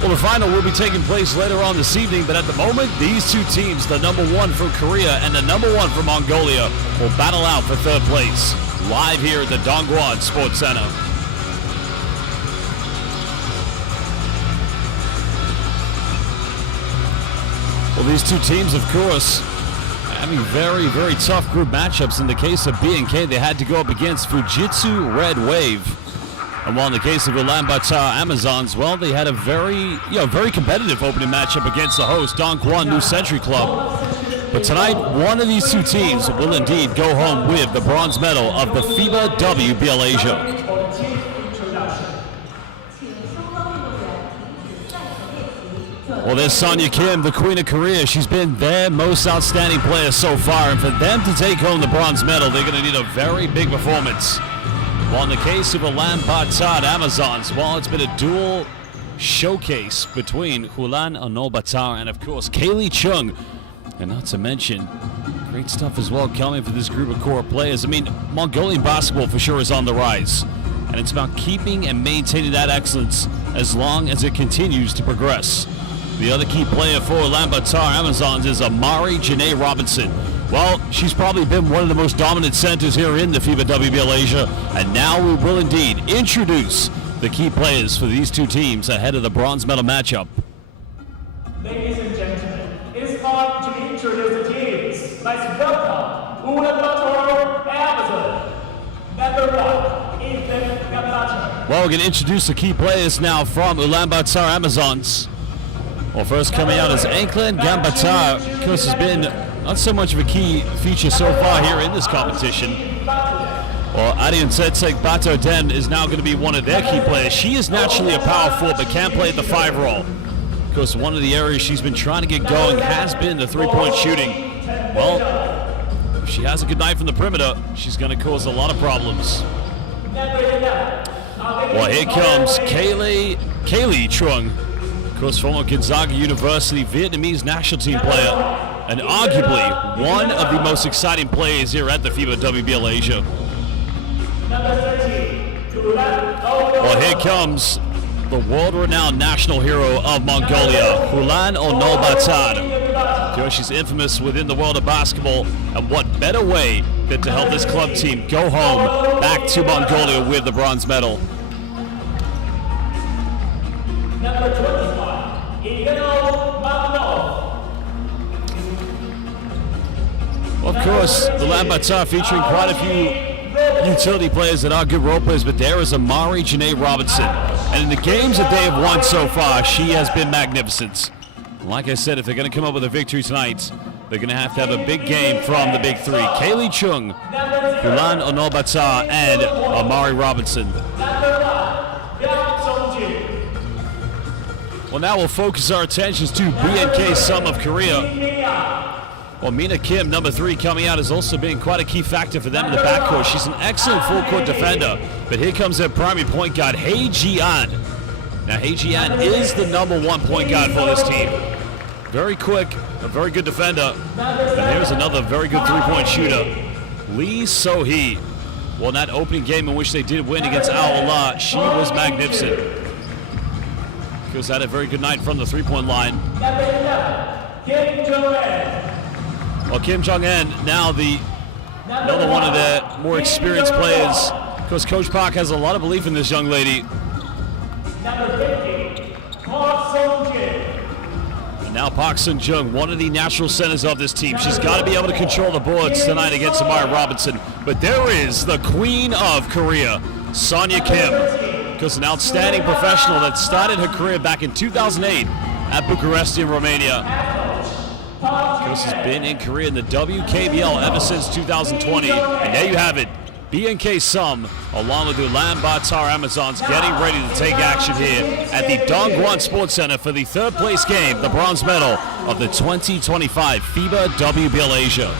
Well, the final will be taking place later on this evening, but at the moment, these two teams, the number one from Korea and the number one from Mongolia, will battle out for third place. Live here at the Dongguan Sports Center. Well, these two teams, of course, having very, very tough group matchups. In the case of BNK, they had to go up against Fujitsu Red Wave. And while in the case of Ulaanbaatar Amazons, well, they had a very competitive opening matchup against the host, Dongguan New Century Club. But tonight, one of these two teams will indeed go home with the bronze medal of the FIBA WBLA Asia. Well, there's Sonya Kim, the Queen of Korea. She's been their most outstanding player so far, and for them to take home the bronze medal, they're going to need a very big performance. While in the case of Ulaanbaatar Amazons, well, it's been a dual showcase between Ulaanbaatar and, of course, Kaylee Chung. And not to mention, great stuff as well coming for this group of core players. I mean, Mongolian basketball for sure is on the rise. And it's about keeping and maintaining that excellence as long as it continues to progress. The other key player for Ulaanbaatar Amazons is Amari Janae Robinson. Well, she's probably been one of the most dominant centers here in the FIBA WBLA Asia, and now we will indeed introduce the key players for these two teams ahead of the bronze medal matchup. Ladies and gentlemen, it's time to introduce the teams. Let's welcome Ulaanbaatar Amazons. Number 1, Ethan Ulaanbaatar. Well, we're going to introduce the key players now from Ulaanbaatar Amazons. Well, first coming out is Anklan Gambatar. Of course, has been not so much of a key feature so far here in this competition. Well, Adian Setsek Batoden is now going to be one of their key players. She is naturally a power forward, but can play at the 5 role. Of course, one of the areas she's been trying to get going has been the 3-point shooting. Well, if she has a good night from the perimeter, she's going to cause a lot of problems. Well, here comes Kaylee Chung. Of course, former Gonzaga University Vietnamese national team player, and arguably one of the most exciting players here at the FIBA WBLA Asia. Well, here comes the world-renowned national hero of Mongolia, Ulaanbaatar. You know, she's infamous within the world of basketball, and what better way than to help this club team go home back to Mongolia with the bronze medal. Number 25, Well, of course, Ulaanbaatar featuring quite a few utility players that are good role players, but there is Amari Janae Robinson. And in the games that they have won so far, she has been magnificent. Like I said, if they're going to come up with a victory tonight, they're going to have a big game from the big three. Kaylee Chung, Ulaanbaatar, and Amari Robinson. Well, now we'll focus our attentions to BNK Sum of Korea. Well, Mina Kim, number 3, coming out, has also been quite a key factor for them in the backcourt. She's an excellent full-court defender, but here comes their primary point guard, Hye Ji-an. Now, Hye Ji-an is the number 1 point guard for this team. Very quick, a very good defender. And here's another very good 3-point shooter, Lee So-hee. Well, in that opening game in which they did win against Al-Allah, she was magnificent. Because had a very good night from the 3-point line. Well, Kim Jong-un, now another one of the more experienced players. Because Coach Park has a lot of belief in this young lady. And now Park Sun-jung, one of the natural centers of this team. She's got to be able to control the boards tonight against Amari Robinson. But there is the Queen of Korea, Sonya Kim. Because an outstanding professional that started her career back in 2008 at Bucharest in Romania. Because has been in Korea in the WKBL ever since 2020. And there you have it. BNK Sum, along with the Ulaanbaatar Amazons, getting ready to take action here at the Dongguan Sports Center for the 3rd place game, the bronze medal of the 2025 FIBA WBLA Asia.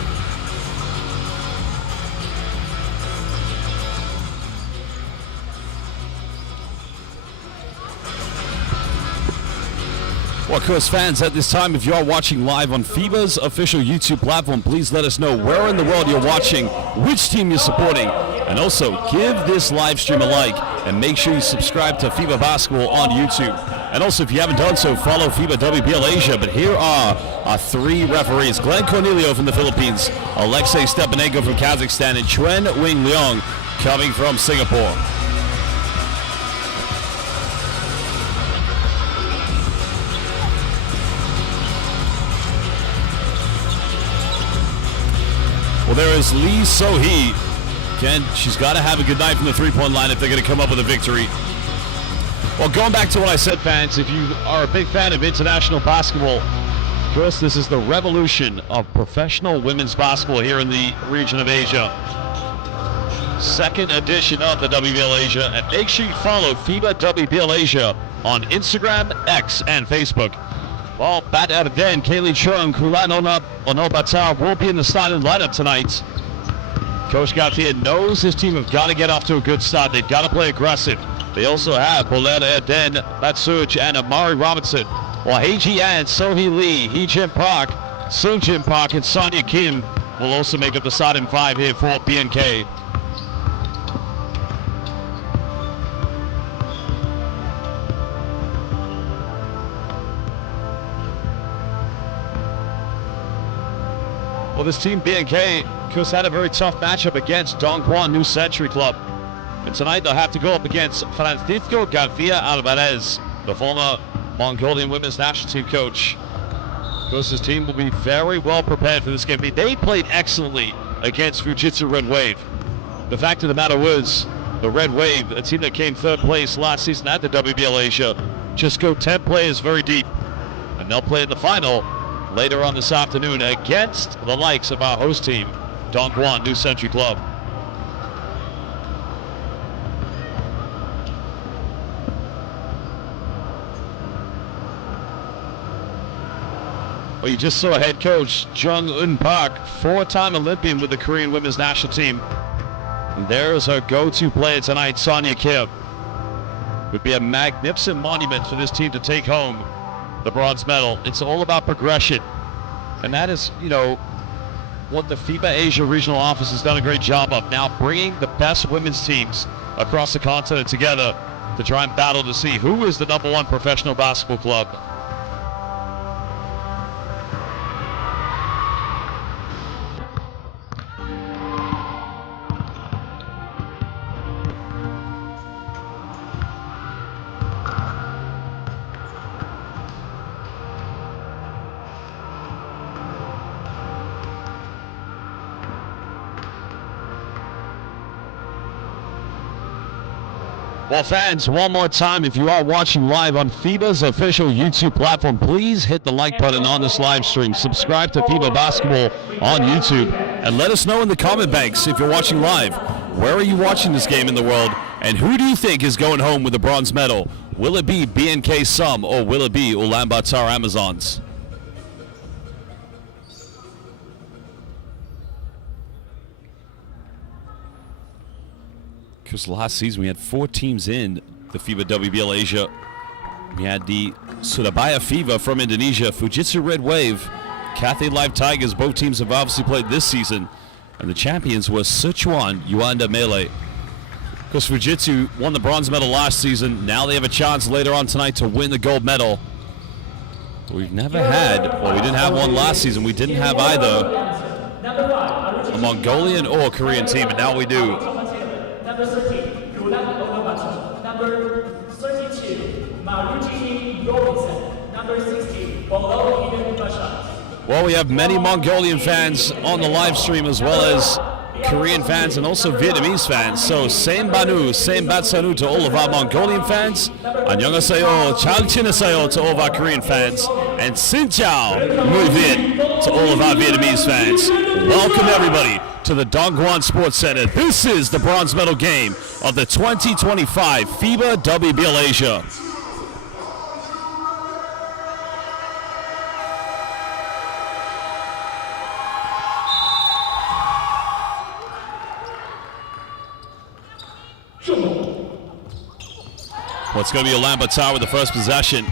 Well, of course, fans, at this time, if you are watching live on FIBA's official YouTube platform, please let us know where in the world you're watching, which team you're supporting, and also give this live stream a like, and make sure you subscribe to FIBA Basketball on YouTube. And also, if you haven't done so, follow FIBA WBLA Asia. But here are our 3 referees. Glenn Cornelio from the Philippines, Alexei Stepanenko from Kazakhstan, and Chuen Wing Leong coming from Singapore. Well, there is Lee So-hee. Again, she's got to have a good night from the three-point line if they're going to come up with a victory. Well, going back to what I said, fans, if you are a big fan of international basketball, of course, this is the revolution of professional women's basketball here in the region of Asia. Second edition of the WBL Asia, and make sure you follow FIBA WBL Asia on Instagram, X, and Facebook. Well, bat out of den, Kaylee Chung, Ulaanbaatar will be in the starting lineup tonight. Coach Gauthier knows his team have got to get off to a good start. They've got to play aggressive. They also have Bolera Den, Matsuj, and Amari Robinson. While Hee-ji An, So-hee Lee, Hee-jin Park, Sung-jin Park, and Sonia Kim will also make up the starting 5 here for BNK. Well, this team, BNK, of course, had a very tough matchup against Dongguan New Century Club. And tonight they'll have to go up against Francisco Garcia Alvarez, the former Mongolian women's national team coach. Of course, his team will be very well prepared for this game. They played excellently against Fujitsu Red Wave. The fact of the matter was, the Red Wave, a team that came 3rd place last season at the WBL Asia, just go 10 players very deep. And they'll play in the final later on this afternoon against the likes of our host team, Dongguan New Century Club. Well, you just saw head coach Jung-eun Park, 4-time Olympian with the Korean women's national team. And there's her go-to player tonight, Sonia Kim. It would be a magnificent monument for this team to take home the bronze medal. It's all about progression. And that is, what the FIBA Asia Regional Office has done a great job of, now bringing the best women's teams across the continent together to try and battle to see who is the #1 professional basketball club. Well, fans, one more time, if you are watching live on FIBA's official YouTube platform, please hit the like button on this live stream. Subscribe to FIBA Basketball on YouTube. And let us know in the comment banks, if you're watching live, where are you watching this game in the world? And who do you think is going home with the bronze medal? Will it be BNK Sum or will it be Ulaanbaatar Amazons? Because last season we had 4 teams in the FIBA WBL Asia. We had the Surabaya FIBA from Indonesia, Fujitsu Red Wave, Cathay Live Tigers. Both teams have obviously played this season. And the champions were Sichuan Yuanda Melee. Because Fujitsu won the bronze medal last season. Now they have a chance later on tonight to win the gold medal. We've never had, well, we didn't have one last season. We didn't have either a Mongolian or Korean team, and now we do. Number 13, Ulaanbaatar. Number 32, Maruji Robinson. Number 16, Bolo Eden Bashat. Well, we have many Mongolian fans on the live stream, as well as Korean fans and also Vietnamese fans. So, Saem Banu, Saem Batsanu to all of our Mongolian fans. Annyeonghaseyo, Chang Chinaseyo to all of our Korean fans. And Xin Chao, Muy Viet to all of our Vietnamese fans. Welcome, everybody, to the Dongguan Sports Center. This is the bronze medal game of the 2025 FIBA WBL Asia. Well, it's going to be Ulaanbaatar with the first possession.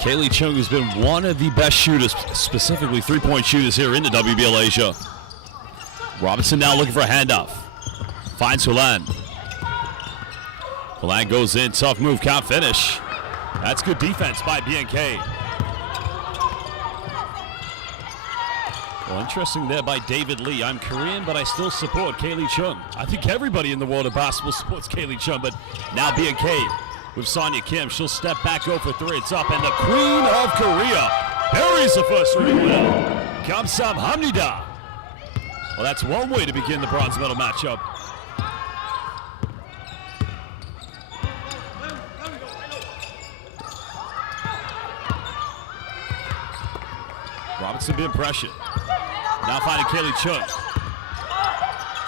Kaylee Chung has been one of the best shooters, specifically three-point shooters here in the WBL Asia. Robinson now looking for a handoff. Finds Ulan. Ulan goes in, tough move, can't finish. That's good defense by BNK. Well, interesting there by David Lee. I'm Korean, but I still support Kaylee Chung. I think everybody in the world of basketball supports Kaylee Chung, but now BNK with Sonia Kim. She'll step back, go for three. It's up, and the Queen of Korea buries the first winner. Kamsamnida. Well, that's one way to begin the bronze medal matchup. Robinson being pressured. Now finding Kaylee Chung.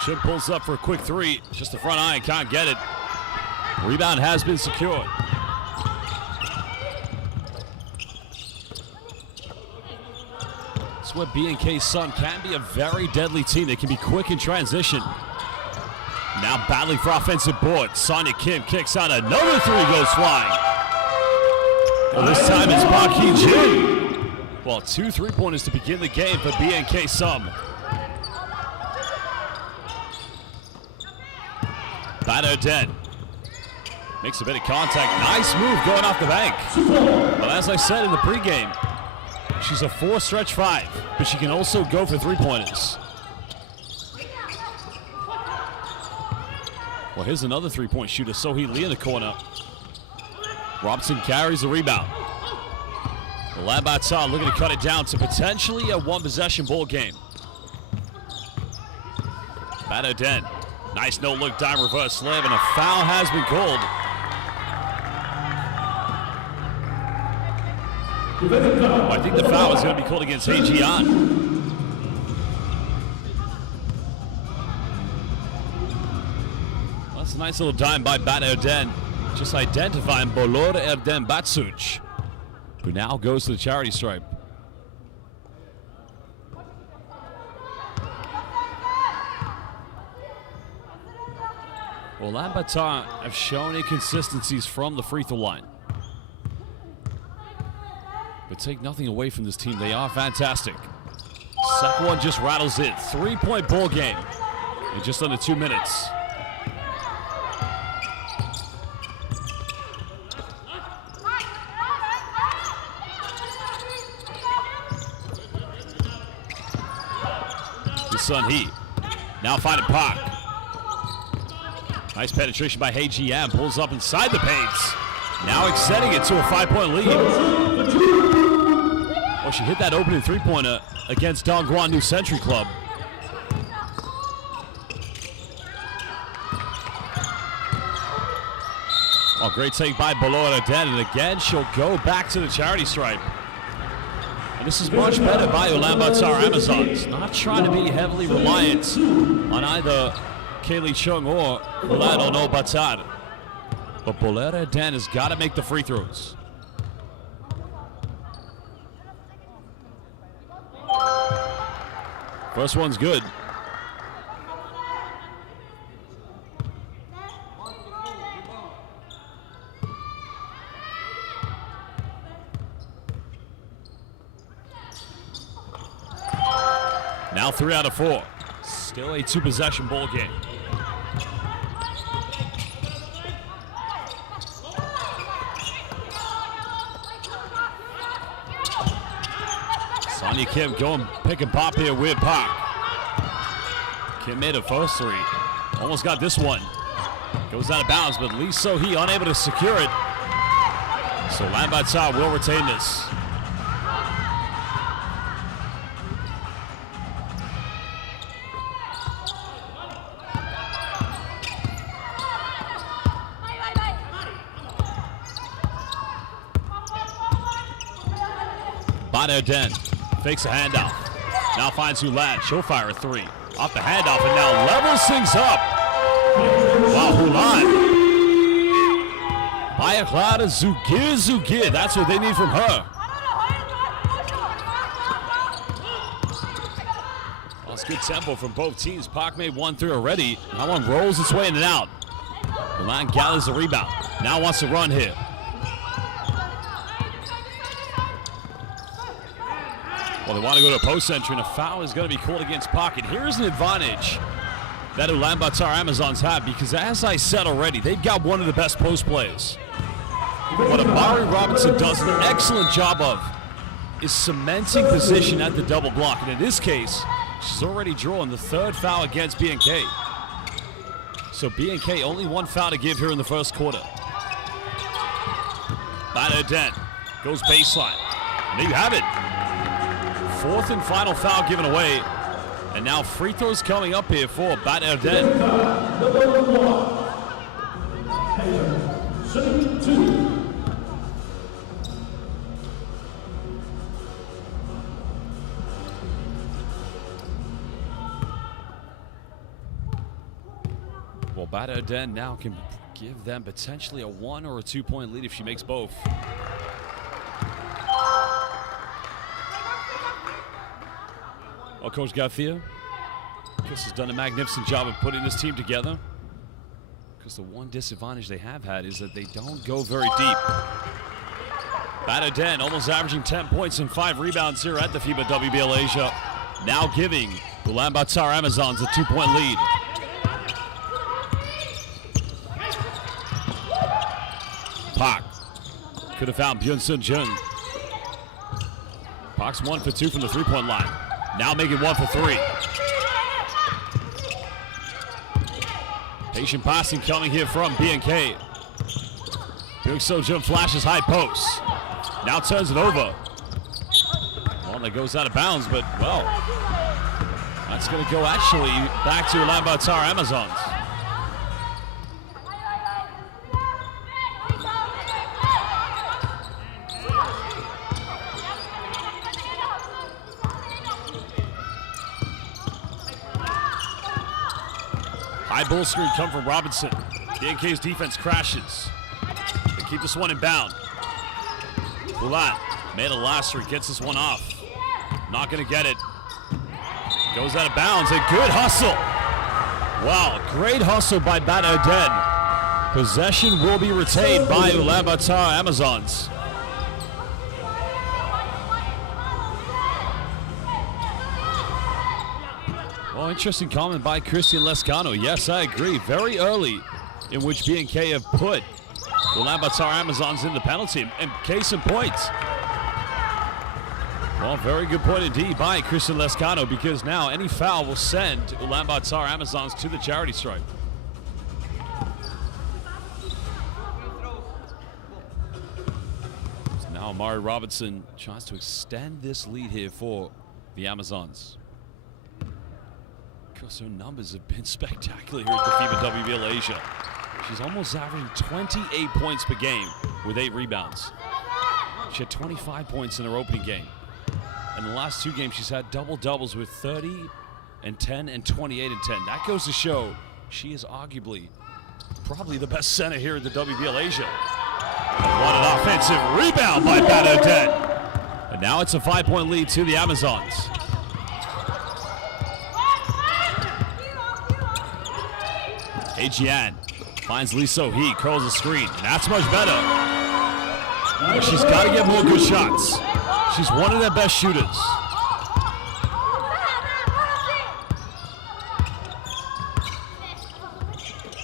Chung pulls up for a quick three. Just the front iron, can't get it. Rebound has been secured. That's what BNK's Sun can be, a very deadly team. They can be quick in transition. Now battling for offensive board. Sonia Kim kicks out. Another three goes flying. Well, this time it's Park Hee-jin. Well, 2 3-pointers to begin the game for BNK Sum. Batter makes a bit of contact. Nice move going off the bank. But as I said in the pregame, she's a 4 stretch 5, but she can also go for 3-pointers. Well, here's another 3-point shooter, Sohee Lee in the corner. Robinson carries the rebound. Ulaanbaatar looking to cut it down to potentially a 1-possession ball game. Batter. Nice no-look dime reverse slam, and a foul has been called. Well, I think the foul is going to be called against Hee Ji-an. That's a nice little dime by Batter, just identifying Bolor Erdem Batsuch, who now goes to the charity stripe. Well, Ulaanbaatar have shown inconsistencies from the free throw line. But take nothing away from this team. They are fantastic. Second one just rattles it. 3-point ball game in just under 2 minutes. Sun Hee now finding Park. Nice penetration by Hee Ji-an. Pulls up inside the paints. Now extending it to a 5-point lead. Oh, she hit that opening 3-pointer against Dongguan New Century Club. Oh, great take by Bolor Erdem, and again she'll go back to the charity stripe. And this is much better by Ulaanbaatar Amazons. Not trying to be heavily reliant on either Kaylee Chung or Ulaanbaatar. But Bolor Erdem has got to make the free throws. First one's good. Now 3 out of 4. Still a 2-possession ball game. Sonia Kim going pick and pop here with Park. Kim made a first 3. Almost got this one. Goes out of bounds, but Lee So-hee unable to secure it. So Ulaanbaatar will retain this. Batter fakes a handoff. Now finds Hulan. She'll fire a 3. Off the handoff, and now levels things up. Wow, Hulan. Bayaklara Zugir. That's what they need from her. Well, it's good tempo from both teams. Park made 1-3 already. That one rolls its way in and out. Hulan gathers the rebound. Now wants to run here. Well, they want to go to a post entry, and a foul is going to be called against Park. And here's an advantage that Ulaanbaatar Amazons have, because as I said already, they've got one of the best post players. What Amari Robinson does an excellent job of is cementing position at the double block. And in this case, she's already drawn the third foul against BNK. So BNK only one foul to give here in the first quarter. Bada Den goes baseline. And there you have it. Fourth and final foul given away. And now free throws coming up here for Bada Den. Well, Bada Den now can give them potentially a 1 or a 2 point lead if she makes both. Well, Coach Garcia, Chris has done a magnificent job of putting this team together. Because the one disadvantage they have had is that they don't go very deep. Bada Den almost averaging 10 points and 5 rebounds here at the FIBA WBLA Asia. Now giving Ulaanbaatar Amazons a 2 point lead. Park could have found Byun-Sun Jun. Park's 1 for 2 from the 3 point line. Now making 1 for 3. Patient passing coming here from BNK. Byun-Sun Jun flashes high post. Now turns it over. One that goes out of bounds, but well, that's going to go actually back to Ulaanbaatar Amazons. High ball screen come from Robinson. BNK's defense crashes. They keep this one inbound. Ulan made a last three, gets this one off. Not gonna get it. Goes out of bounds. A good hustle. Wow, great hustle by Bada Den. Possession will be retained by Ulaanbaatar Amazons. Well, interesting comment by Christian Lescano. Yes, I agree. Very early in which BNK have put Ulaanbaatar Amazons in the penalty. And case in point. Well, very good point indeed by Christian Lescano, because now any foul will send Ulaanbaatar Amazons to the charity stripe. So now Amari Robinson tries to extend this lead here for the Amazons. Because her numbers have been spectacular here at the FIBA WBLA Asia. She's almost averaging 28 points per game with 8 rebounds. She had 25 points in her opening game. In the last 2 games, she's had double-doubles with 30 and 10 and 28 and 10. That goes to show she is arguably probably the best center here at the WBLA Asia. And what an offensive rebound by Bada Den. And now it's a 5-point lead to the Amazons. Jian finds Lee So-hee, curls the screen. That's much better. But she's got to get more good shots. She's one of their best shooters.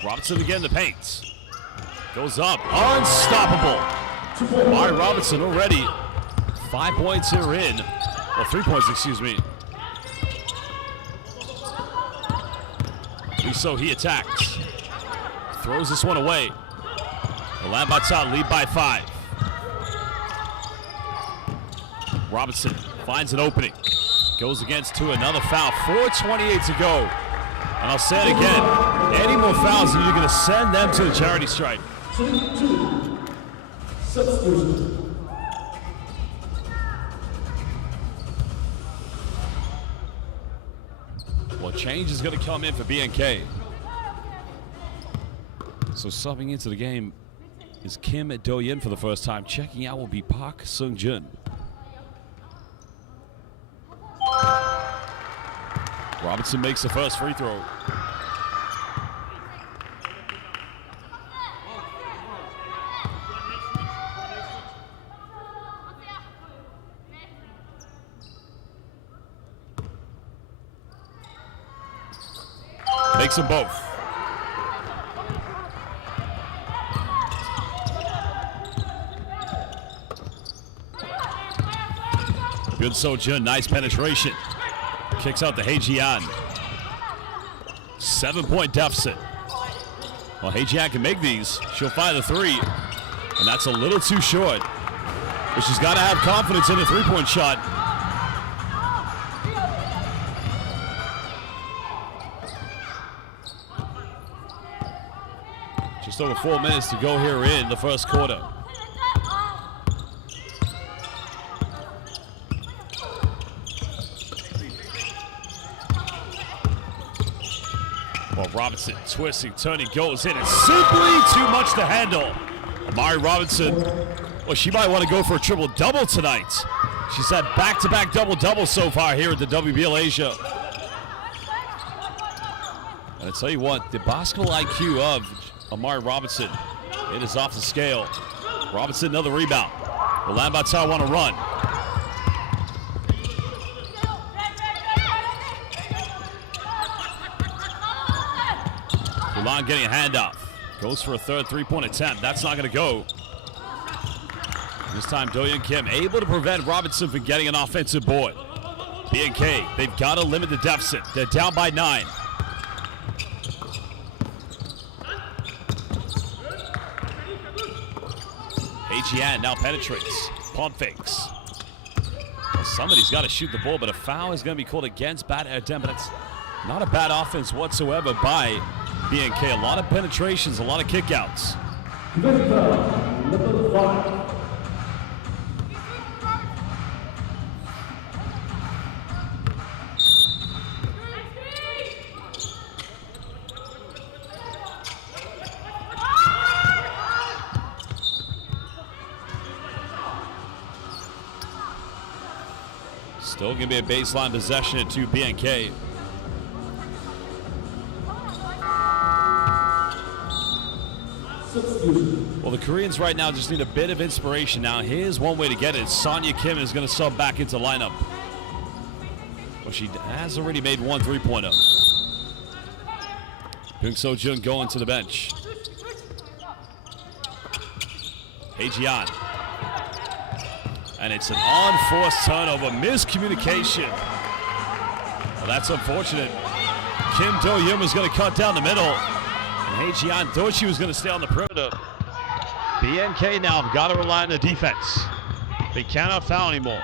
Robinson again in the paint. Goes up. Unstoppable. Amari Robinson already 5 points here in. Well, 3 points, excuse me. Lee So-hee attacks. Throws this one away. Ulaanbaatar lead by 5. Robinson finds an opening. Goes against to another foul. 4:28 to go. And I'll say it again. Any more fouls and you're going to send them to the charity stripe. Well, change is going to come in for BNK. So subbing into the game is Kim Do-yin for the first time. Checking out will be Park Sung-jun. Robinson makes the first free throw. Makes them both. Good Sojun, nice penetration. Kicks out to Hye-Jian. 7-point deficit. Well, Hye-Jian can make these. She'll fire the three, and that's a little too short. But she's got to have confidence in the three-point shot. Just over 4 minutes to go here in the first quarter. Well, Robinson twisting, turning, goes in. It's simply too much to handle. Amari Robinson, well, she might want to go for a triple-double tonight. She's had back-to-back double-doubles so far here at the WBL Asia. And I tell you what, the basketball IQ of Amari Robinson, it is off the scale. Robinson, another rebound. Ulaanbaatar want to run. Ulan getting a handoff. Goes for a third three-point attempt. That's not going to go. This time, Do-Young Kim able to prevent Robinson from getting an offensive board. BNK, they've got to limit the deficit. They're down by 9. Hye-Jian now penetrates. Pump fakes. Well, somebody's got to shoot the ball, but a foul is going to be called against Bad Erdem, but it's not a bad offense whatsoever by BNK. A lot of penetrations, a lot of kickouts. Number 5. Still going to be a baseline possession to BNK. Well, the Koreans right now just need a bit of inspiration. Now, here's one way to get it. Sonya Kim is going to sub back into lineup. Well, she has already made one three-pointer. Byung Sojun going to the bench. Hye-Jian. And it's an unforced turnover. Miscommunication. Well, that's unfortunate. Kim Do-Young was going to cut down the middle. And Hye-Jian thought she was going to stay on the perimeter. BNK now have got to rely on the defense. They cannot foul anymore.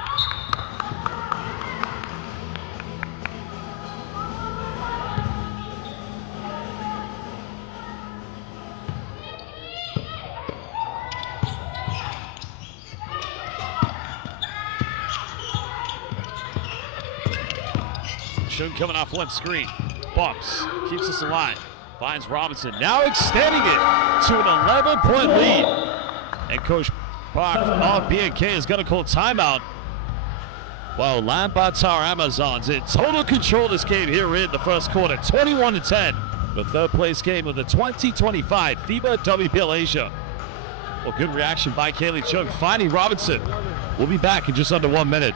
Shun coming off left screen. Bumps. Keeps us alive. Finds Robinson. Now extending it to an 11-point lead. And Coach Park of BNK is going to call timeout. While Ulaanbaatar Amazons in total control of this game here in the first quarter. 21-10. The third place game of the 2025 FIBA WBL Asia. Well, good reaction by Kaylee Chung. Finding Robinson. We'll be back in just under 1 minute.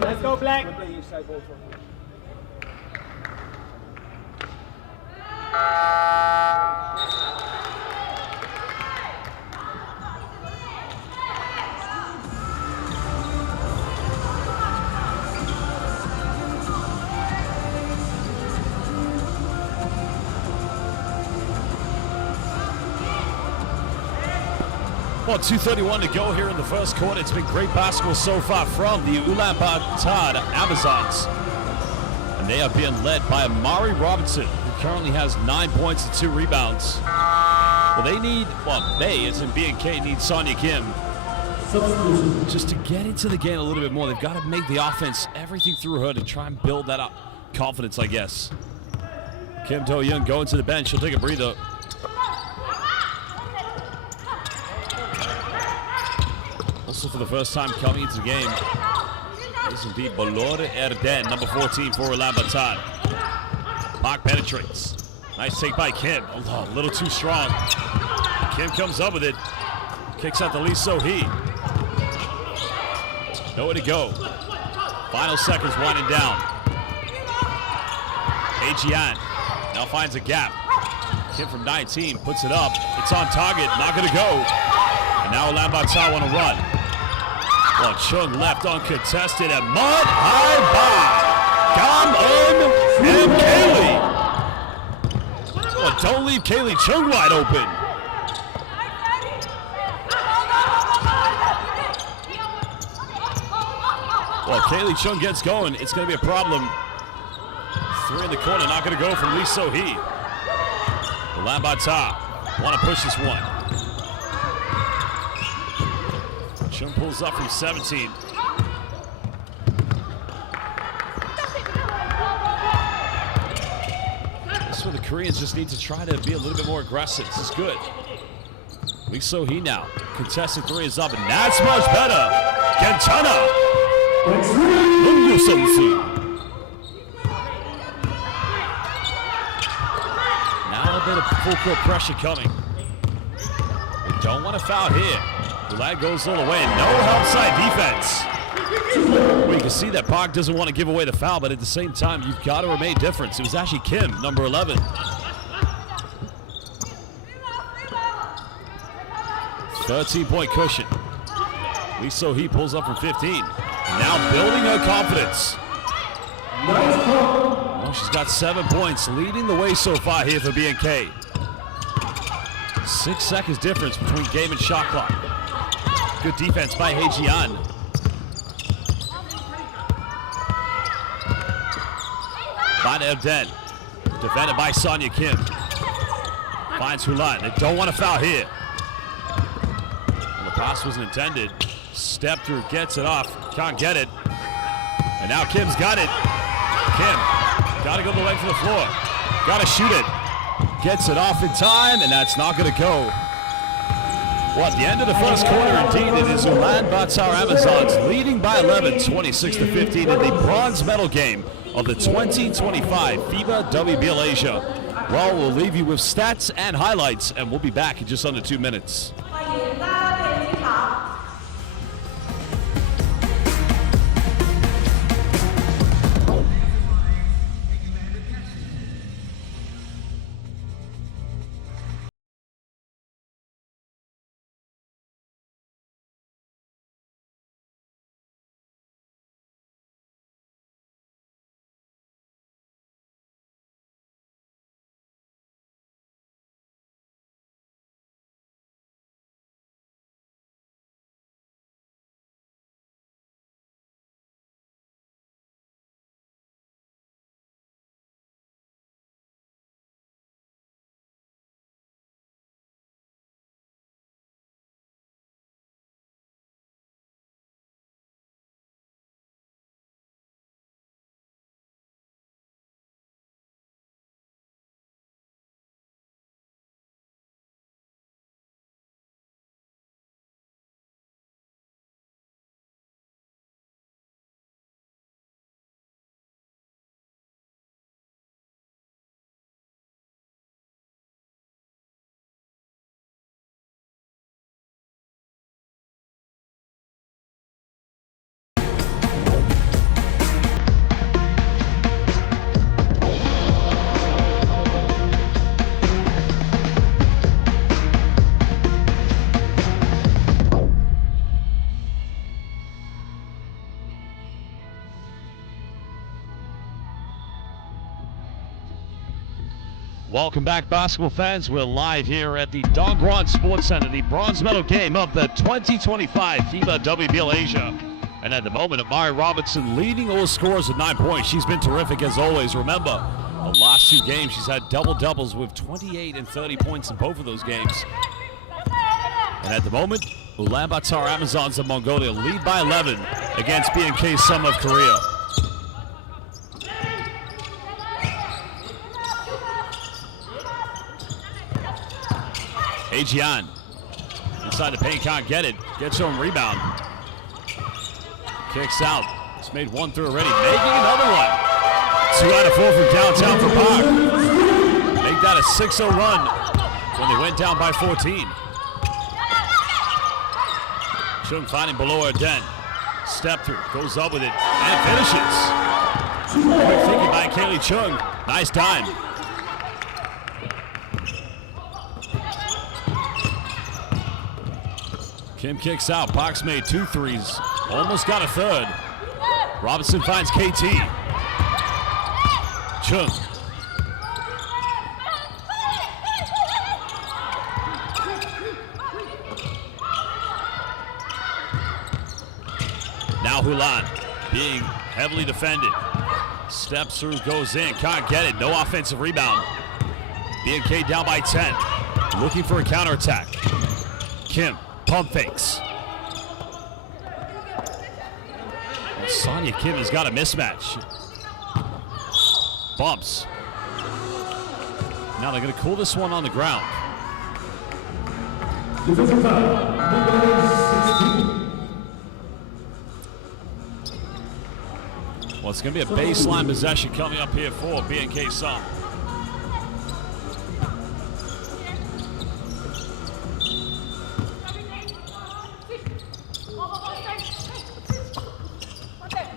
Let's go, Black. Well, 2:31 to go here in the first quarter. It's been great basketball so far from the Ulaanbaatar Amazons. And they are being led by Amari Robinson, who currently has 9 points and 2 rebounds. Well, they, as in BNK, need Sonya Kim just to get into the game a little bit more. They've got to make the offense everything through her to try and build that up confidence, I guess. Kim Do-Young going to the bench. She'll take a breather. Also for the first time coming into the game is indeed Bolor Erden, number 14 for Ulaanbaatar. Park penetrates. Nice take by Kim. Oh, a little too strong. Kim comes up with it. Kicks out to Lee So-hee. Nowhere to go. Final seconds winding down. Ajian now finds a gap. Kim from 19 puts it up. It's on target, not gonna go. And now Ulaanbaatar want to run. Well, Chung left uncontested and Mud High Bye. Gam and Kaylee. Well, don't leave Kaylee Chung wide open. Well, Kaylee Chung gets going. It's going to be a problem. 3 in the corner, not going to go from Lee So-hee. Ulaanbaatar want to push this one. Chung pulls up from 17. This is where the Koreans just need to try to be a little bit more aggressive. This is good. Lee So-hee now. Contested 3 is up, and that's much better. Gentana. Lungu Sensi. Now a bit of full court pressure coming. They don't want to foul here. Ulan goes all the way. No help side defense. Well, you can see that Park doesn't want to give away the foul, but at the same time, you've got to remain different. It was actually Kim, number 11. 13-point cushion. Lee So-hee pulls up from 15. Now building her confidence. Well, she's got 7 points, leading the way so far here for BNK. 6 seconds difference between game and shot clock. Good defense by Haejian. Van Erden, defended by Sonia Kim. Finds Hulan. They don't want to foul here. Well, the pass wasn't intended. Step through, gets it off, can't get it. And now Kim's got it. Kim, gotta go to the leg for the floor. Gotta shoot it. Gets it off in time, and that's not gonna go. Well, at the end of the first quarter, indeed, it is Ulaanbaatar Amazons leading by 11, 26-15 in the bronze medal game of the 2025 FIBA WBLA Asia. Well, we'll leave you with stats and highlights, and we'll be back in just under 2 minutes. Welcome back, basketball fans. We're live here at the Dongguan Sports Center, the bronze medal game of the 2025 FIBA WBLA Asia. And at the moment, Amari Robinson leading all scorers with 9 points. She's been terrific as always. Remember, the last 2 games, she's had double-doubles with 28 and 30 points in both of those games. And at the moment, Ulaanbaatar Amazons of Mongolia lead by 11 against BNK Sum of Korea. Ajian Inside the paint, can't get it. Gets her own rebound. Kicks out. It's made one through already. Making another one. 2 out of 4 from downtown for Park. Make that a 6-0 run when they went down by 14. Chung finding below her den. Step through, goes up with it, and finishes. Quick thinking by Kaylee Chung. Nice dime. Kim kicks out. Park's made 2 threes. Almost got a third. Robinson finds KT. Chung. Now Hulan being heavily defended. Steps through, goes in, can't get it. No offensive rebound. BNK down by 10. Looking for a counterattack. Kim, pump fakes. Sonia Kim has got a mismatch. Bumps. Now they're going to call this one on the ground. Well, it's going to be a baseline possession coming up here for BNK Som.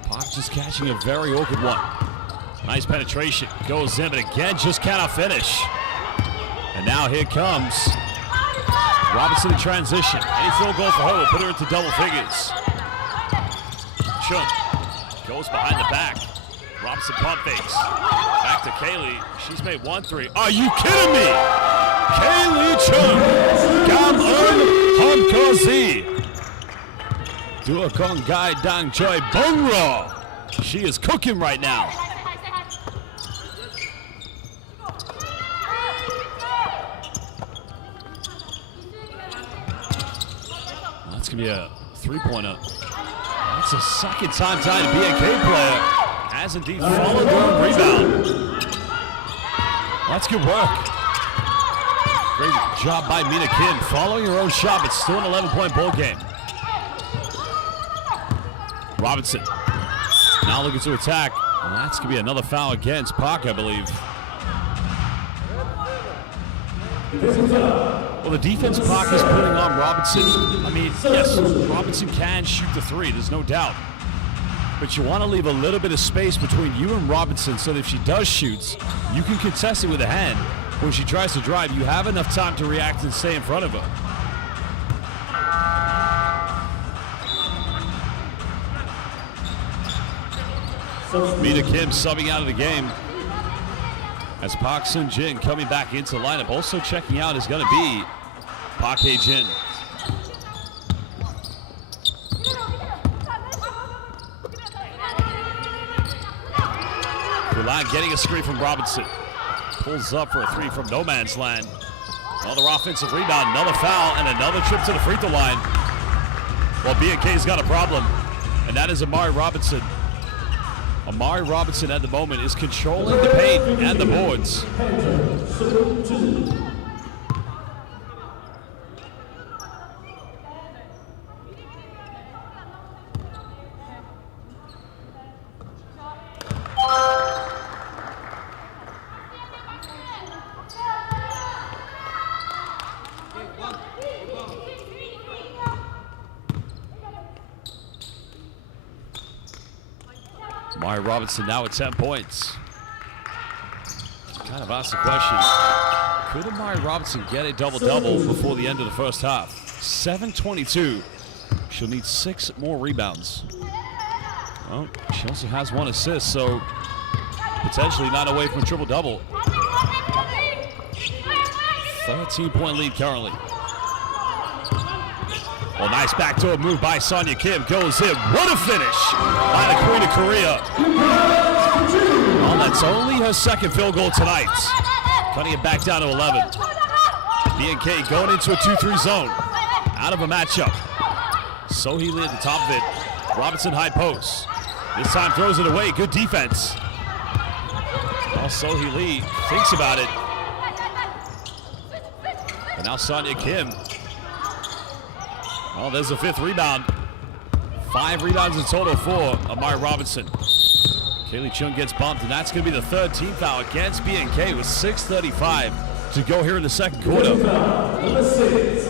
Park just catching a very awkward one. Nice penetration. Goes in, but again, just cannot finish. And now here comes Robinson in transition. Any field goal for her will put her into double figures. Chung goes behind the back. Robinson pump fakes. Back to Kaylee. She's made 1 3. Are you kidding me? Kaylee Chung. Gamon Homkozi. Dua Kong Gai Dang Choi Bungro. She is cooking right now. That's going to be a 3-pointer. That's the second time tied BNK player has indeed followed their own rebound. That's good work. Great job by Mina Kim following her own shot, but still an 11-point ball game. Robinson now looking to attack. And that's going to be another foul against Park, I believe. Well, the defense Park is putting on Robinson. I mean, yes, Robinson can shoot the 3, there's no doubt. But you want to leave a little bit of space between you and Robinson so that if she does shoot, you can contest it with a hand. When she tries to drive, you have enough time to react and stay in front of her. Mina Kim subbing out of the game. As Park Sun-jin coming back into the lineup. Also checking out is going to be Park Hae-jin. Ulan getting a screen from Robinson. Pulls up for a 3 from no man's land. Another offensive rebound, another foul, and another trip to the free throw line. Well, BNK's got a problem, and that is Amari Robinson. Amari Robinson at the moment is controlling the paint and the boards. Amari Robinson now at 10 points. Kind of asked the question, could Amari Robinson get a double-double before the end of the first half? 7:22. She'll need 6 more rebounds. Well, she also has 1 assist, so potentially not away from a triple-double. 13-point lead currently. Well, nice backdoor move by Sonia Kim. Goes in. What a finish by the Queen of Korea. Well, that's only her second field goal tonight. Cutting it back down to 11. BNK going into a 2-3 zone. Out of a matchup. Sohee Lee at the top of it. Robinson high post. This time throws it away. Good defense. Well, Sohee Lee thinks about it. And now Sonia Kim Oh, there's the 5th rebound. 5 rebounds in total for Amari Robinson. Kaylee Chung gets bumped, and that's going to be the 3rd team foul against BNK with 6:35 to go here in the second quarter. Number 6,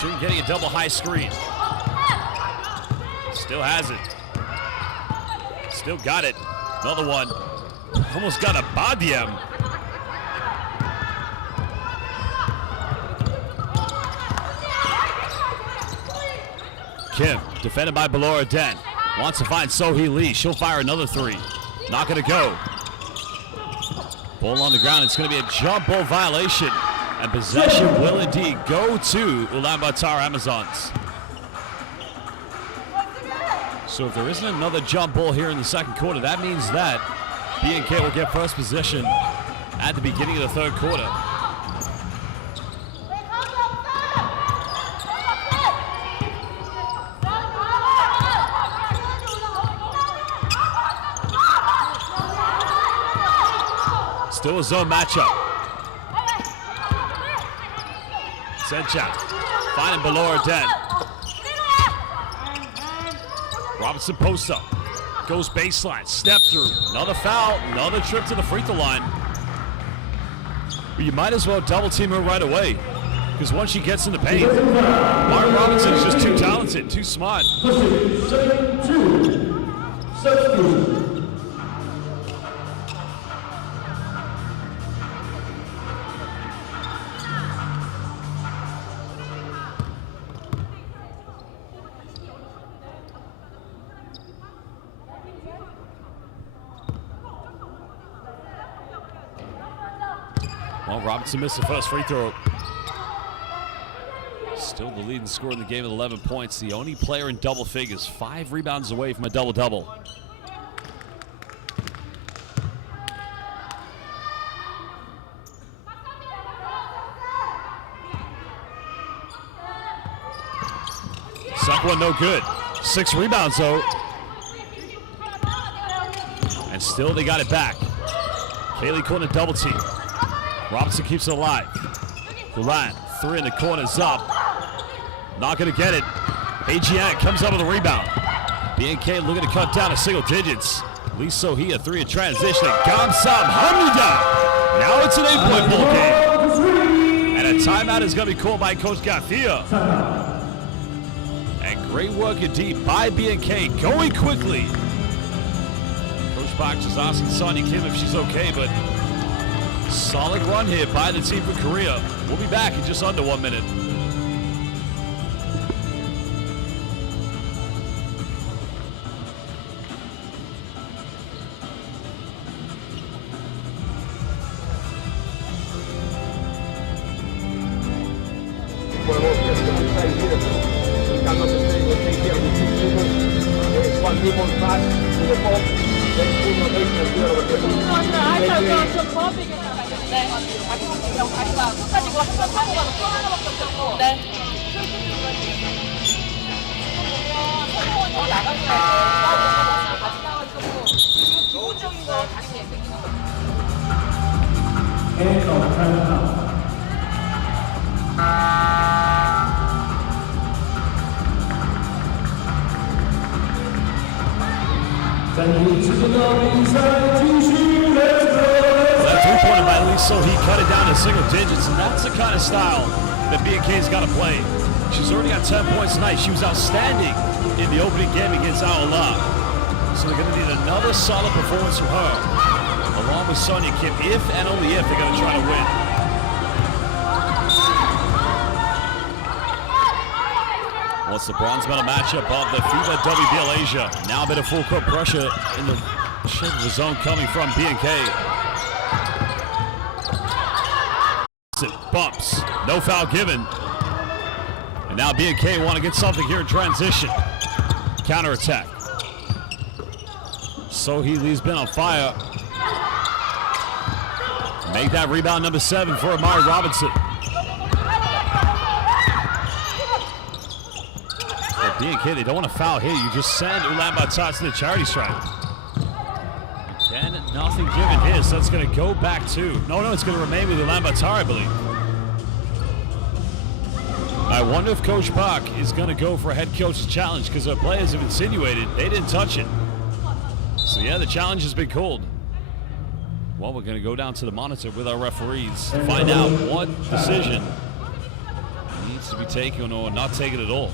Chung getting a double high screen. Still has it. Still got it. Another one. Almost got a Badiem. Kim, defended by Belora Dent. Wants to find Sohee Lee. She'll fire another 3. Not going to go. Ball on the ground. It's going to be a jump ball violation. And possession will indeed go to Ulaanbaatar Amazons. So if there isn't another jump ball here in the second quarter, that means that BNK will get first possession at the beginning of the 3rd quarter. Still a zone matchup. Sencha finding Belora Dent. Robinson post up. Goes baseline. Step through. Another foul. Another trip to the free throw line. But you might as well double team her right away. Because once she gets in the paint, Martin Robinson is just too talented, too smart. Well, Robinson missed the first free throw. Still the leading scorer in the game with 11 points. The only player in double figures. 5 rebounds away from a double-double. Second one no good. 6 rebounds though. And still they got it back. Kaylee Corner double team. Robinson keeps it alive. Ulan, 3 in the corner's up. Not going to get it. Adrian comes up with a rebound. BNK looking to cut down to single digits. Lee Sohee, a 3 in transition. Gamsam Hamida. Now it's an 8-point ball game. And a timeout is going to be called by Coach Garcia. And great work indeed by BNK, going quickly. Coach Box is asking Sonia Kim if she's okay, but solid run here by the team from Korea. We'll be back in just under 1 minute. That 3-pointer by Lee Sohee cut it down to single digits, and that's the kind of style that BNK's got to play. She's already got 10 points tonight. She was outstanding in the opening game against Ulaanbaatar. So they're going to need another solid performance from her, along with Sonia Kim, if and only if they're going to try to win. What's the bronze medal matchup of the FIBA WBLA Asia? Now a bit of full court pressure in the shape of the zone coming from BNK. Bumps, no foul given. And now BNK want to get something here in transition. Counterattack. Sohee Lee's been on fire. Make that rebound number 7 for Amari Robinson. BNK, they don't want to foul here. You just send Ulaanbaatar to the charity stripe. Again, nothing given here, so it's going to go back to... No, it's going to remain with Ulaanbaatar, I believe. I wonder if Coach Park is going to go for a head coach's challenge because the players have insinuated they didn't touch it. So, yeah, the challenge has been called. Well, we're going to go down to the monitor with our referees to find out what decision needs to be taken or not taken at all.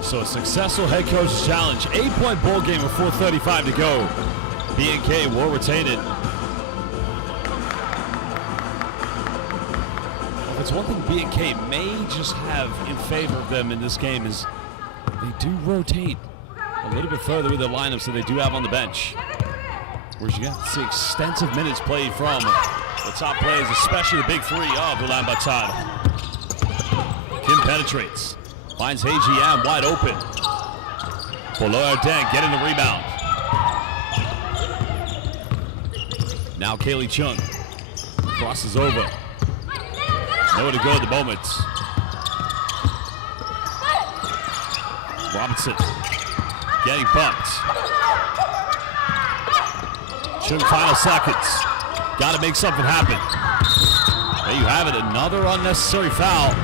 So a successful head coach's challenge. 8-point ball game with 4:35 to go. BNK will retain it. Well, if it's one thing BNK may just have in favor of them in this game is they do rotate a little bit further with the lineups that they do have on the bench. Whereas you have to see extensive minutes played from the top players, especially the big three of Ulaanbaatar. Kim penetrates. Finds Hejian wide open. Bolo Arden getting the rebound. Now Kaylee Chung crosses over. Nowhere to go at the moment. Robinson getting bumped. Chung final seconds. Got to make something happen. There you have it, another unnecessary foul.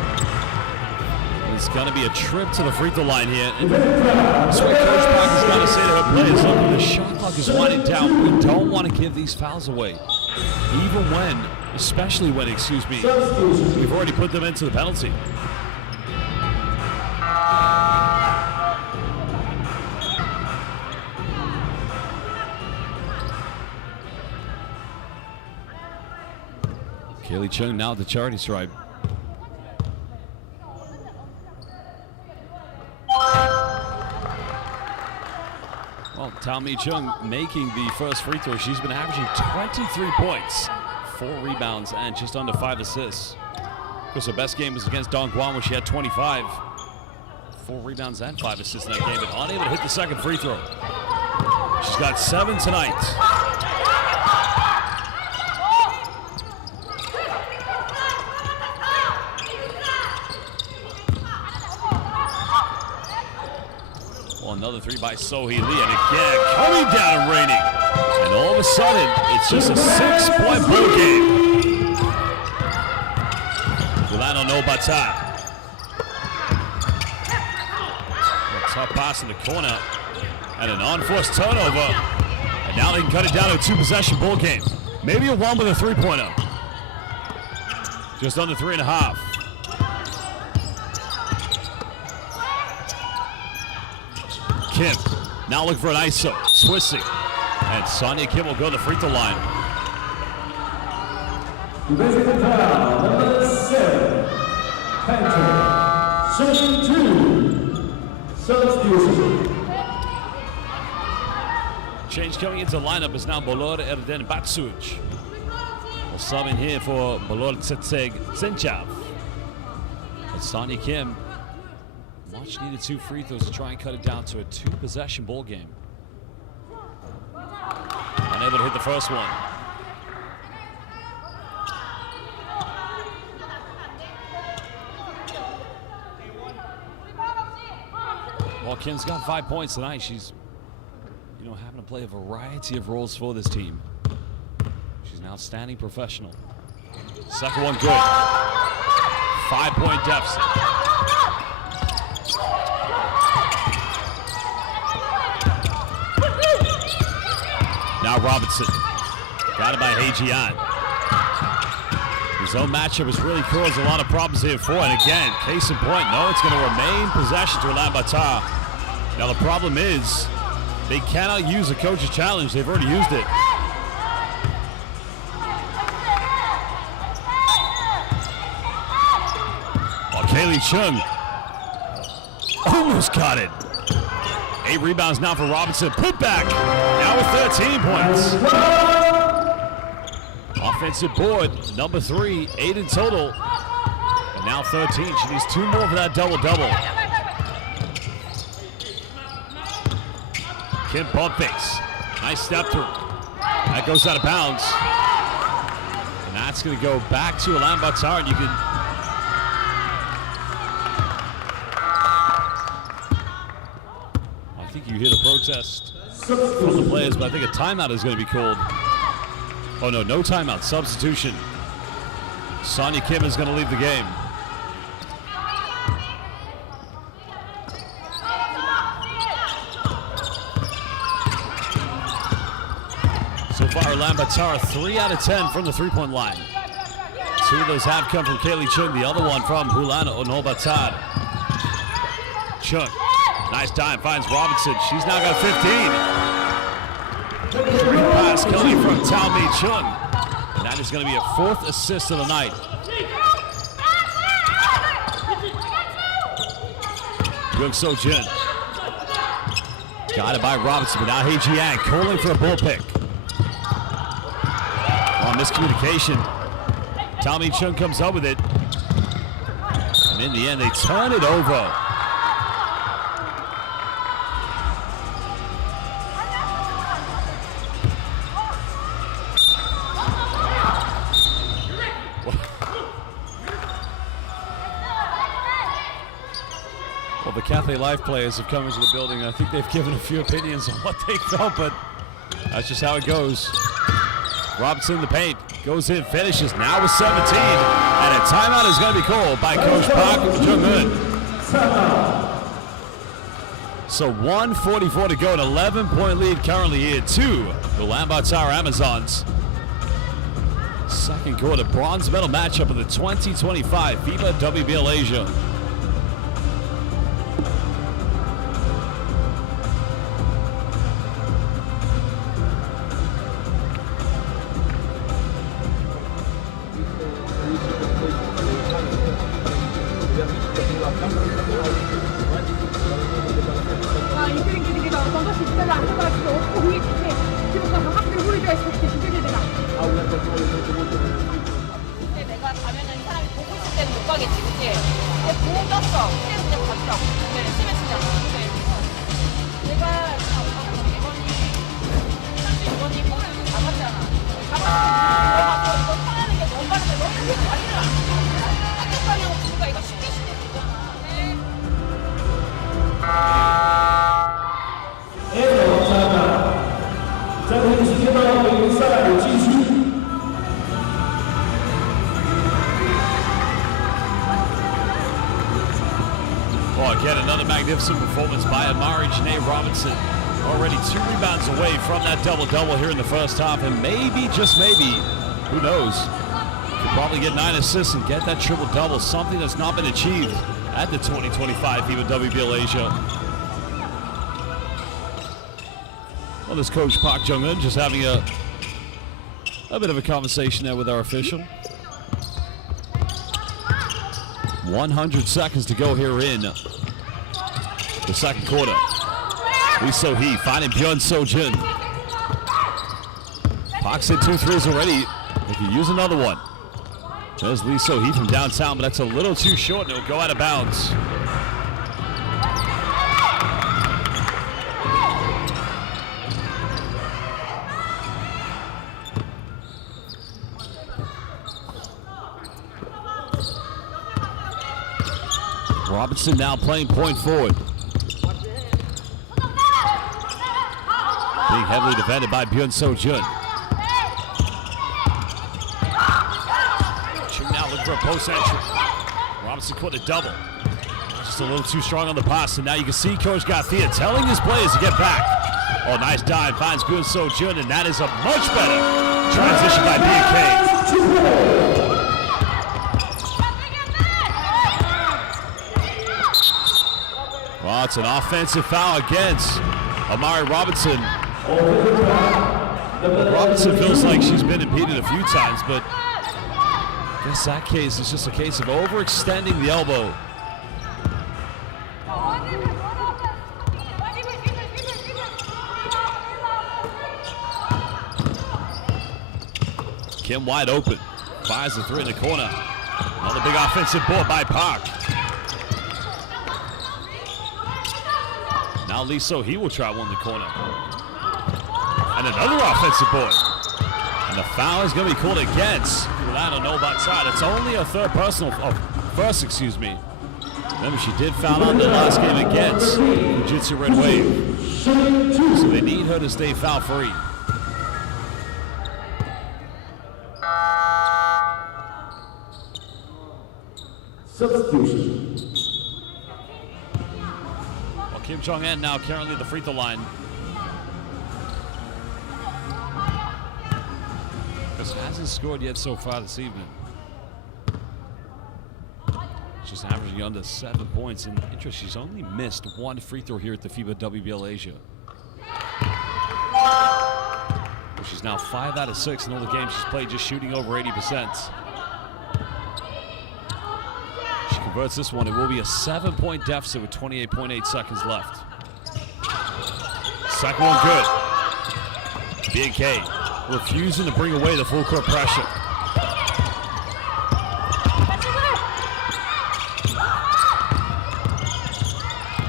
It's going to be a trip to the free throw line here. And that's what Coach Park has got to say to her players. Look, the shot clock is winding down. We don't want to give these fouls away. Even when, especially when, we've already put them into the penalty. Kaylee Chung now at the charity stripe. Well, Tao Mi Chung making the first free throw. She's been averaging 23 points, 4 rebounds, and just under 5 assists. Of course, her best game was against Dongguan, where she had 25. 4 rebounds and 5 assists in that game, but unable to hit the second free throw. She's got 7 tonight. Another 3 by Sohee Lee, and again, coming down and raining. And all of a sudden, it's just a 6-point ball game. Ulaanbaatar. A tough pass in the corner, and an unforced turnover. And now they can cut it down to a 2-possession ball game. Maybe a 1 with a 3-pointer. Just under 3.5. Kim now looking for an ISO, twisting, and Sonia Kim will go to the free throw line. Number 7, Panther, 72, substitution. Change coming into the lineup is now Bolor Erden Batsuj. Well, subbing here for Bolor Tsetseg Senchav. But Sonia Kim, much needed 2 free throws to try and cut it down to a 2-possession ball game. Unable to hit the first one. Well, Kim's got 5 points tonight. She's, having to play a variety of roles for this team. She's an outstanding professional. Second one good. 5-point deficit. Now Robinson, got it by Hejian. His own matchup has really caused a lot of problems here for, and again, case in point, no, it's going to remain possession to Ulaanbaatar. Now the problem is they cannot use a coach's challenge. They've already used it. Oh, Kaylee Chung almost got it. 8 rebounds now for Robinson. Put back. Now with 13 points. Offensive board, number 3, 8 in total. And now 13. She needs 2 more for that double-double. Kim bump fakes. Nice step through. That goes out of bounds. And that's going to go back to Ulaanbaatar. And you can... I think you hear the protest from the players, but I think a timeout is going to be called. Oh no, no timeout, substitution. Sonia Kim is going to leave the game. So far, Ulaanbaatar 3 out of 10 from the three-point line. 2 of those have come from Kaylee Chung, the other one from Ulaanbaatar. Chung, nice dime, finds Robinson. She's now got 15. Great pass coming from Tao Mi Chung. And that is going to be a 4th assist of the night. Young So Jin. Got it by Robinson, but now Hei Jiang calling for a bull pick. On miscommunication. Tao Mi Chung comes up with it. And in the end, they turn it over. Well, the Cafe Life players have come into the building. I think they've given a few opinions on what they felt, but that's just how it goes. Robinson in the paint, goes in, finishes now with 17. And a timeout is going to be called by Coach Park Jung-eun. So 1:44 to go, an 11-point lead currently here to the Ulaanbaatar Amazons. Second quarter bronze medal matchup of the 2025 FIBA WBLA Asia. 내가 가면은 이 사람이 보고 있을 때는 못 가겠지, 그치? 근데 보고 꼈어. 그때 그냥 가더라고. 근데 심해지잖아. 내가 이번이 볼을 잡았잖아. 잡았는데 이거 타는 게 너무 빠른데 너무 왜 자기를 안 해? 합격하려고 부가 이거 쉽게 되잖아. Oh, again, another magnificent performance by Amari Janae Robinson. Already 2 rebounds away from that double-double here in the first half, and maybe, just maybe, who knows, could probably get 9 assists and get that triple-double, something that's not been achieved at the 2025 FIBA WBLA Asia. Well, this coach Park Jung-eun just having a bit of a conversation there with our official. 100 seconds to go here in the second quarter. Lee So-hee finding Byun So-jin. Park's hit 2 threes already. They can use another one. There's Lee So-hee from downtown, but that's a little too short and it'll go out of bounds. Robinson now playing point forward. Being heavily defended by Byun So-jin. Chung now looking for a post entry. Robinson caught a double. Just a little too strong on the pass, and now you can see Coach Garcia telling his players to get back. Oh, nice dive, finds Byun So-jin, and that is a much better transition by BNK. Well, it's an offensive foul against Amari Robinson. Robinson feels like she's been impeded a few times, but I guess that case is just a case of overextending the elbow. Kim wide open, fires the three in the corner. Another big offensive board by Park. Now Lee So-hee will try one in the corner. And another offensive board. And the foul is going to be called against Ulaanbaatar. It's only a first, excuse me. Remember, she did foul on the last game against Jiu-Jitsu Red Wave. So they need her to stay foul free. Substitution. Well, Kim Jong-un now currently at the free throw line. Hasn't scored yet so far this evening. Just averaging under 7 points. And interest, she's only missed one free throw here at the FIBA WBLA Asia. She's now 5 out of 6 in all the games she's played, just shooting over 80%. She converts this one, it will be a 7-point deficit with 28.8 seconds left. Second one good. BNK refusing to bring away the full court pressure.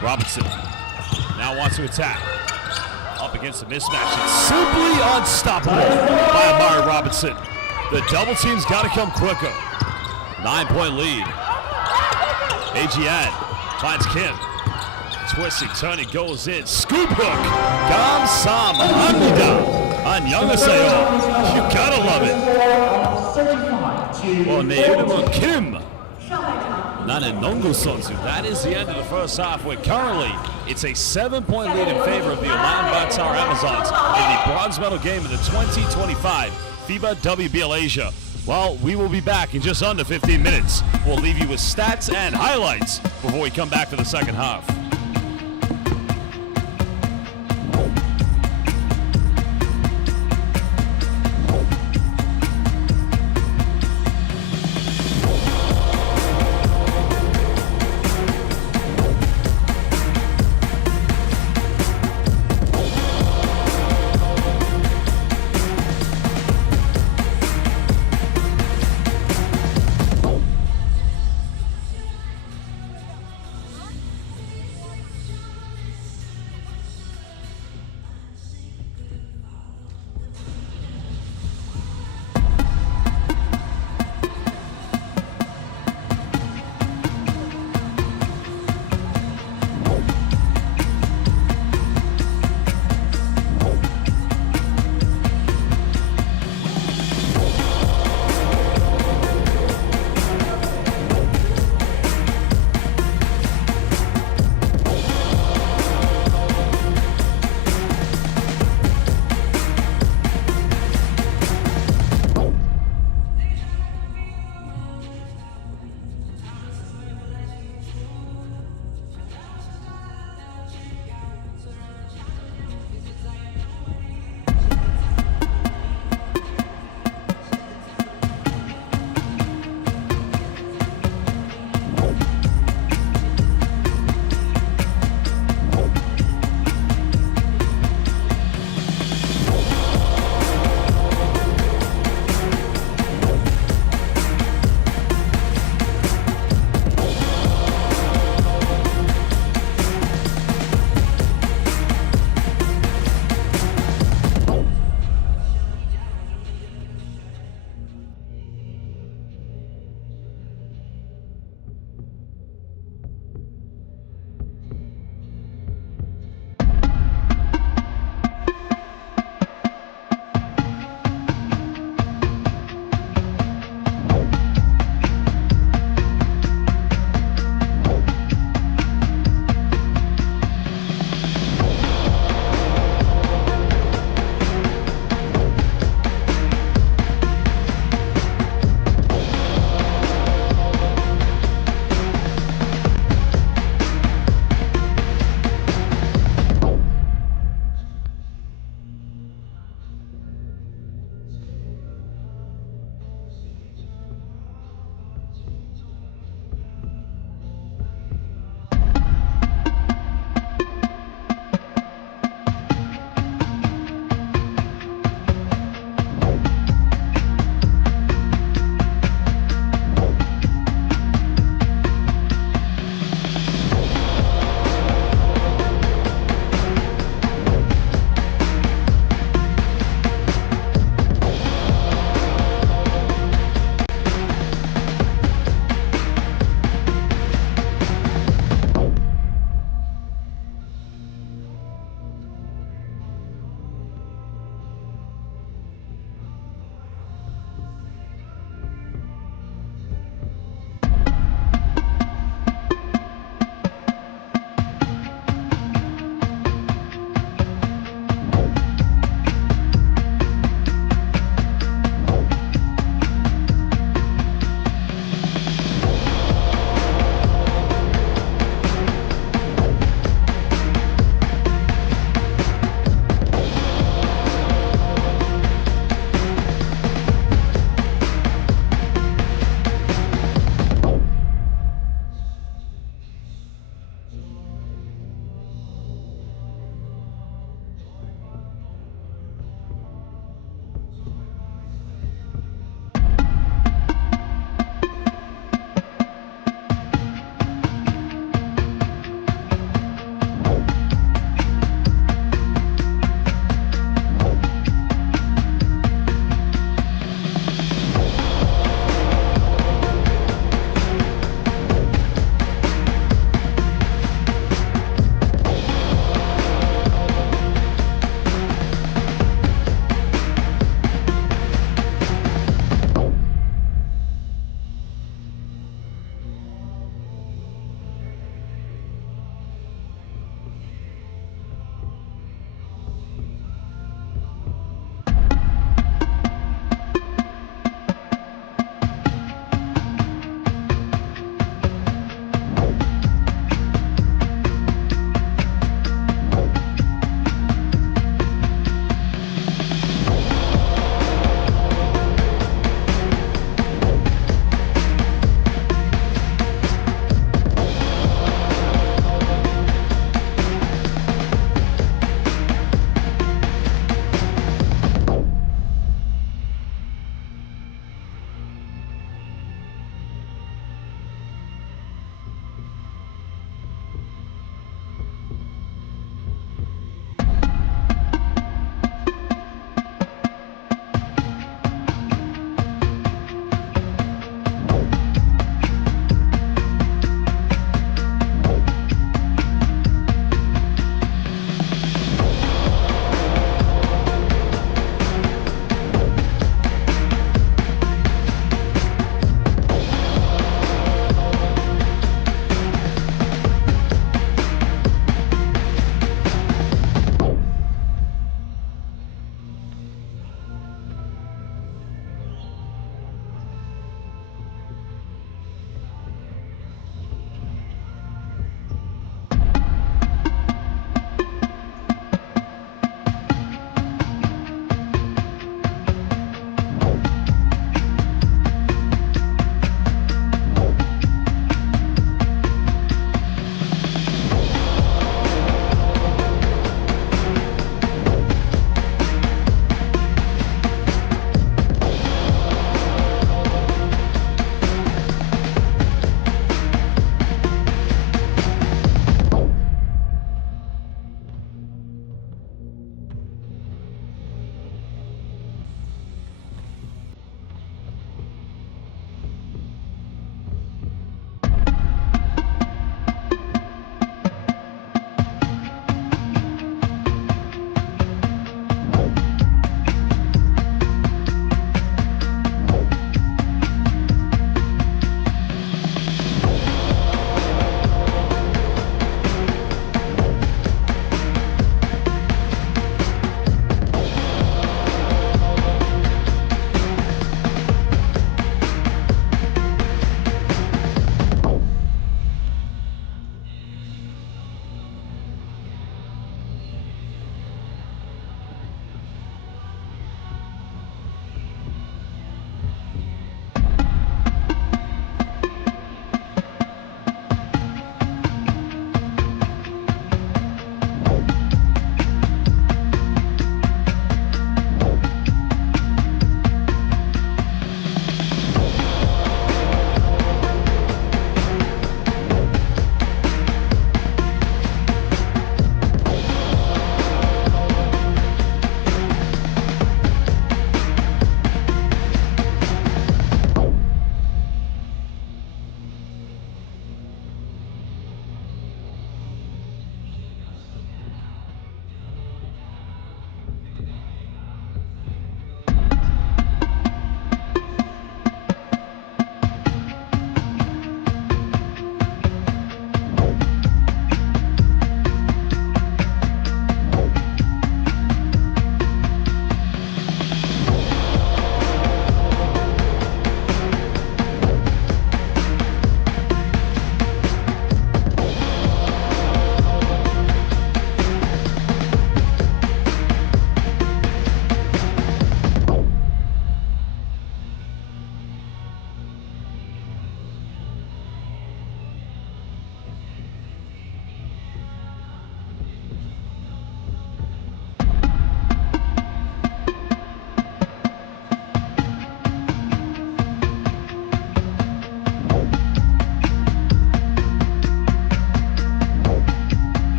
Robinson now wants to attack. Up against the mismatch. It's simply unstoppable by Amari Robinson. The double team's got to come quicker. 9-point lead. AGN finds Kim. Twisting, turning, goes in. Scoop hook. Kamsahamnida. 안녕하세요. You gotta love it. Oh, 내 이름은 Kim. 나는 농구 선수. That is the end of the first half, where currently it's a 7-point lead in favor of the Ulaanbaatar Amazons in the bronze medal game of the 2025 FIBA WBLA Asia. Well, we will be back in just under 15 minutes. We'll leave you with stats and highlights before we come back to the second half.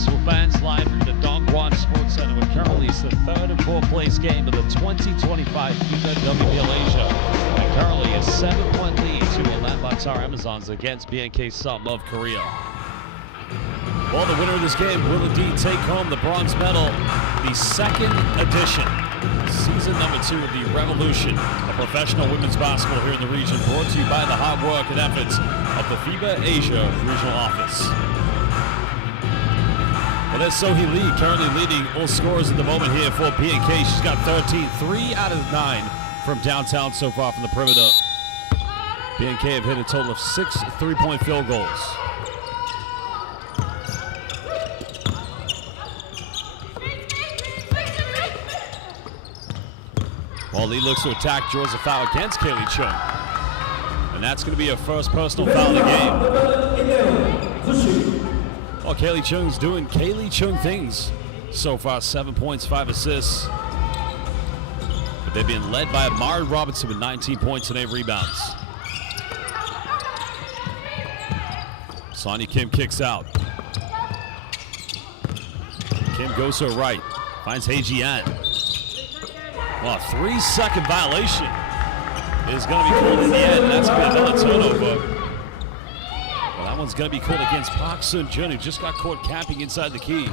basketball fans, live from the Dongguan Sports Center with currently it's the third and fourth place game of the 2025 FIBA WBLA Asia. And currently a 7-1 lead to Ulaanbaatar Amazons against BNK Sum of Korea. Well, the winner of this game will indeed take home the bronze medal, the second edition, season number 2 of the Revolution of professional women's basketball here in the region, brought to you by the hard work and efforts of the FIBA Asia Regional Office. Well, there's Sohee Lee currently leading all scorers at the moment here for BNK. She's got 13, 3 out of 9 from downtown so far from the perimeter. BNK have hit a total of 6 3-point field goals. Well, Lee looks to attack, draws a foul against Kaylee Chung. And that's going to be her first personal foul of the game. Well, Kaylee Chung's doing Kaylee Chung things so far. 7 points, 5 assists. But they've been led by Amari Robinson with 19 points and 8 rebounds. Sonia Kim kicks out. Kim goes to her right, finds Hei Jian. Well, a 3-second violation is going to be called in the end. That's going to be another turnover. Well, that one's going to be called against Park Sun-jun, who just got caught camping inside the key.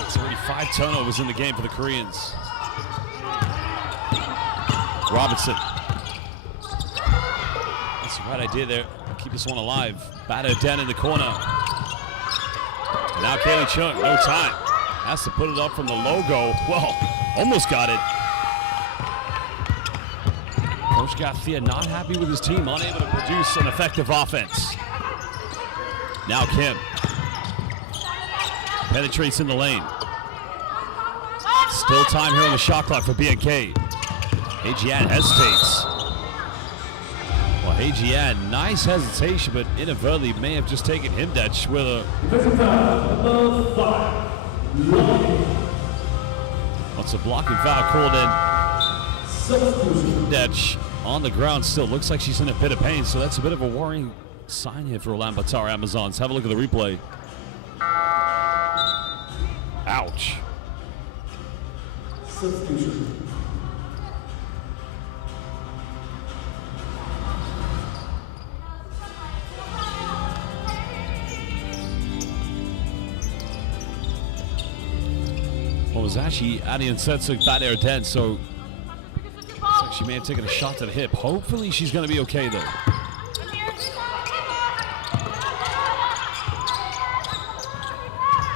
It's already 5 turnovers in the game for the Koreans. Robinson. That's the right idea there. Keep this one alive. Batter down in the corner. Now Kaylee Chung, no time. Has to put it up from the logo. Well, almost got it. Coach Garcia not happy with his team, unable to produce an effective offense. Now Kim. Penetrates in the lane. Still time here on the shot clock for BNK. Hei Jian hesitates. Well, Hei Jian, nice hesitation, but inadvertently may have just taken Himdetch with a... What's a blocking foul called in. Himdetch on the ground still. Looks like she's in a bit of pain, so that's a bit of a worrying sign here for Ulaanbaatar Amazons. Have a look at the replay. Ouch. Substitution. Well, it was actually Adian Setsuk bad air 10, so looks like she may have taken a shot to the hip. Hopefully she's going to be okay, though.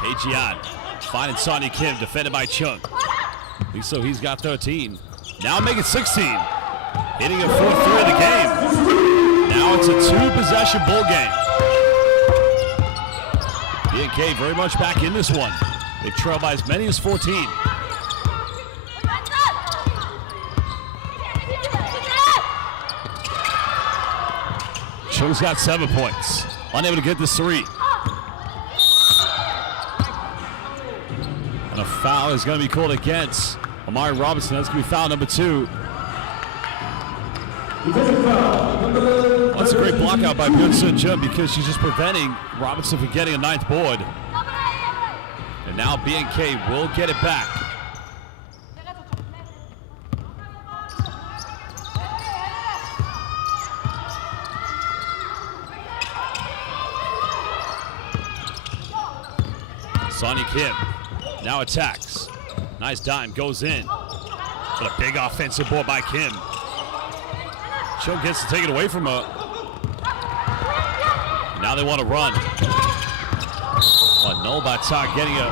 Hei Jian finding Sonia Kim, defended by Chung. At least so he's got 13. Now make it 16. Hitting a 4-3 of the game. Now it's a 2-possession ball game. BNK very much back in this one. They trail by as many as 14. Chung's got 7 points. Unable to get this 3. And a foul is going to be called against Amari Robinson. That's going to be foul number 2. That's a great block out by Park Sun-jun because she's just preventing Robinson from getting a 9th board. And now BNK will get it back. Sonia Kim now attacks. Nice dime, goes in. But a big offensive board by Kim. Chung gets to take it away from her. Now they want to run. Ulaanbaatar getting a...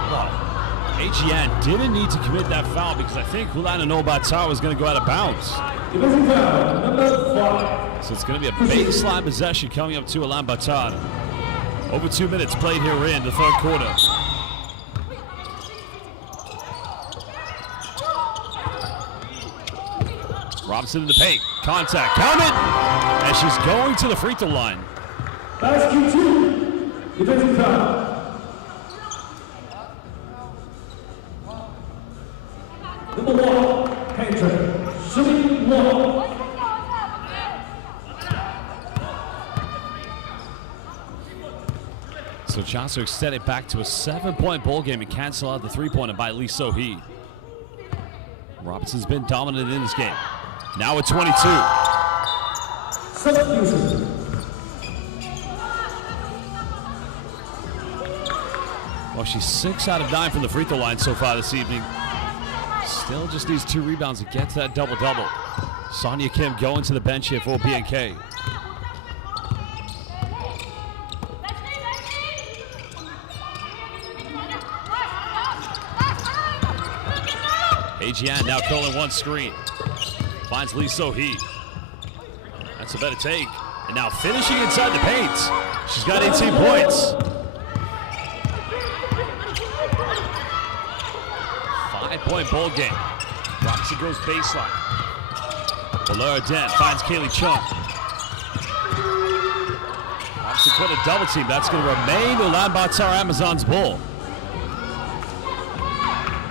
Hei Jian didn't need to commit that foul because I think Ulaanbaatar was going to go out of bounds. So it's going to be a baseline possession coming up to Ulaanbaatar. Over 2 minutes played here in the 3rd quarter. Robinson in the paint. Contact. Count it! And she's going to the free throw line. Basket 2. Defensive foul. Number 1, Painter. Shooting 1. chance to extend it back to a 7-point ball game and cancel out the three-pointer by Lee So-hee. Robinson's been dominant in this game. Now at 22. Substitution. Well, she's 6 out of 9 from the free throw line so far this evening. Still just needs 2 rebounds to get to that double-double. Sonia Kim going to the bench here for BNK. Ajian now calling one screen. Finds Lee So-hee. That's a better take. And now finishing inside the paint. She's got 18 points. 5-point ball game. Roxy goes baseline. Valera Dent finds Kaylee Chung. Roxy put a double team. That's going to remain Ulaanbaatar Amazons' ball.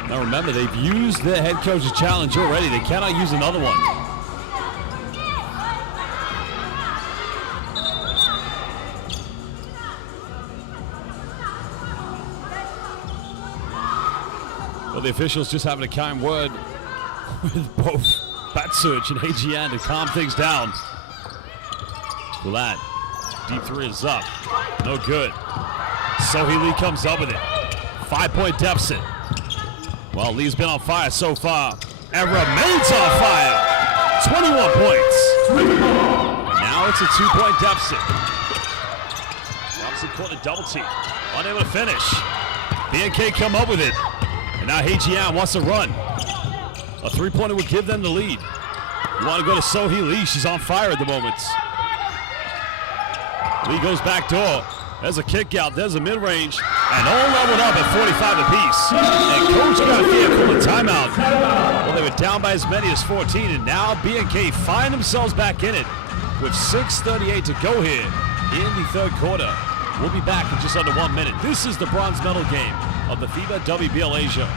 Now remember, they've used their head coach's challenge already. They cannot use another one. Well, the officials just having a kind word with both Batsurch and Ajian to calm things down. Ulan, deep 3 is up. No good. So-hee Lee comes up with it. 5-point deficit. Well, Lee's been on fire so far and remains on fire. 21 points. And now it's a 2-point deficit. Robinson caught a double team. Unable to finish. BNK come up with it. And now Ajian wants to run. A 3-pointer would give them the lead. You want to go to So-hee Lee. She's on fire at the moment. Lee goes back door. There's a kick out. There's a mid-range. And all leveled up at 45 apiece. And Coach Garcia called a timeout. Well, they were down by as many as 14, and now BNK find themselves back in it with 6:38 to go here in the third quarter. We'll be back in just under 1 minute. This is the bronze medal game of the FIBA WBLA show.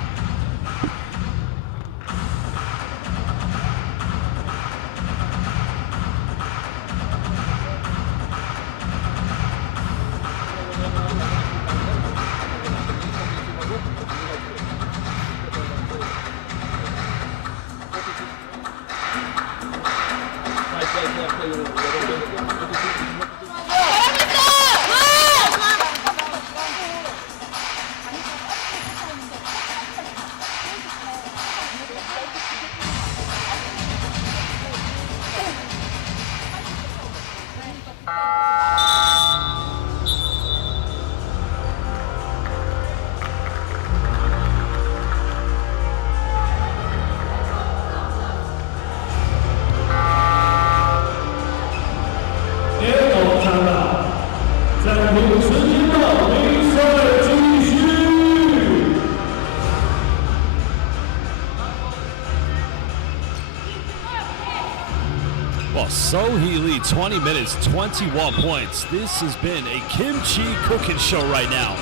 Well, So-hee Lee, 20 minutes, 21 points. This has been a kimchi cooking show right now.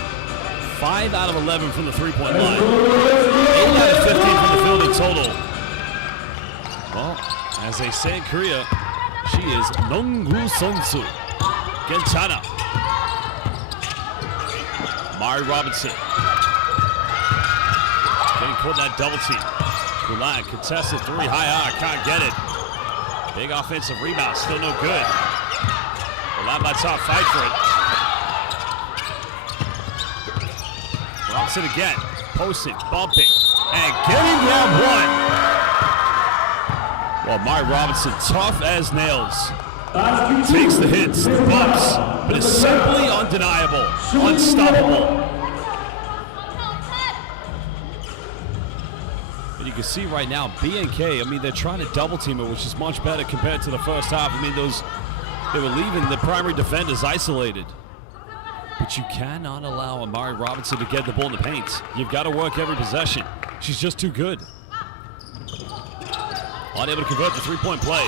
5 out of 11 from the three-point line. 8 out of 15 from the field in total. Well, as they say in Korea, she is Nonggu Sonsu. Gentana. Mari Robinson. Getting caught in that double team. Ulan contested 3 high, can't get it. Big offensive rebound, still no good. Ulaanbaatar fight for it. Robinson again, posting, bumping, and getting down 1. Well, Mari Robinson, tough as nails. Takes the hits, the bumps, but is simply undeniable, unstoppable. And you can see right now, BNK, I mean, they're trying to double team it, which is much better compared to the first half. I mean, they were leaving the primary defenders isolated. But you cannot allow Mari Robinson to get the ball in the paint. You've got to work every possession. She's just too good. Unable to convert the three-point play.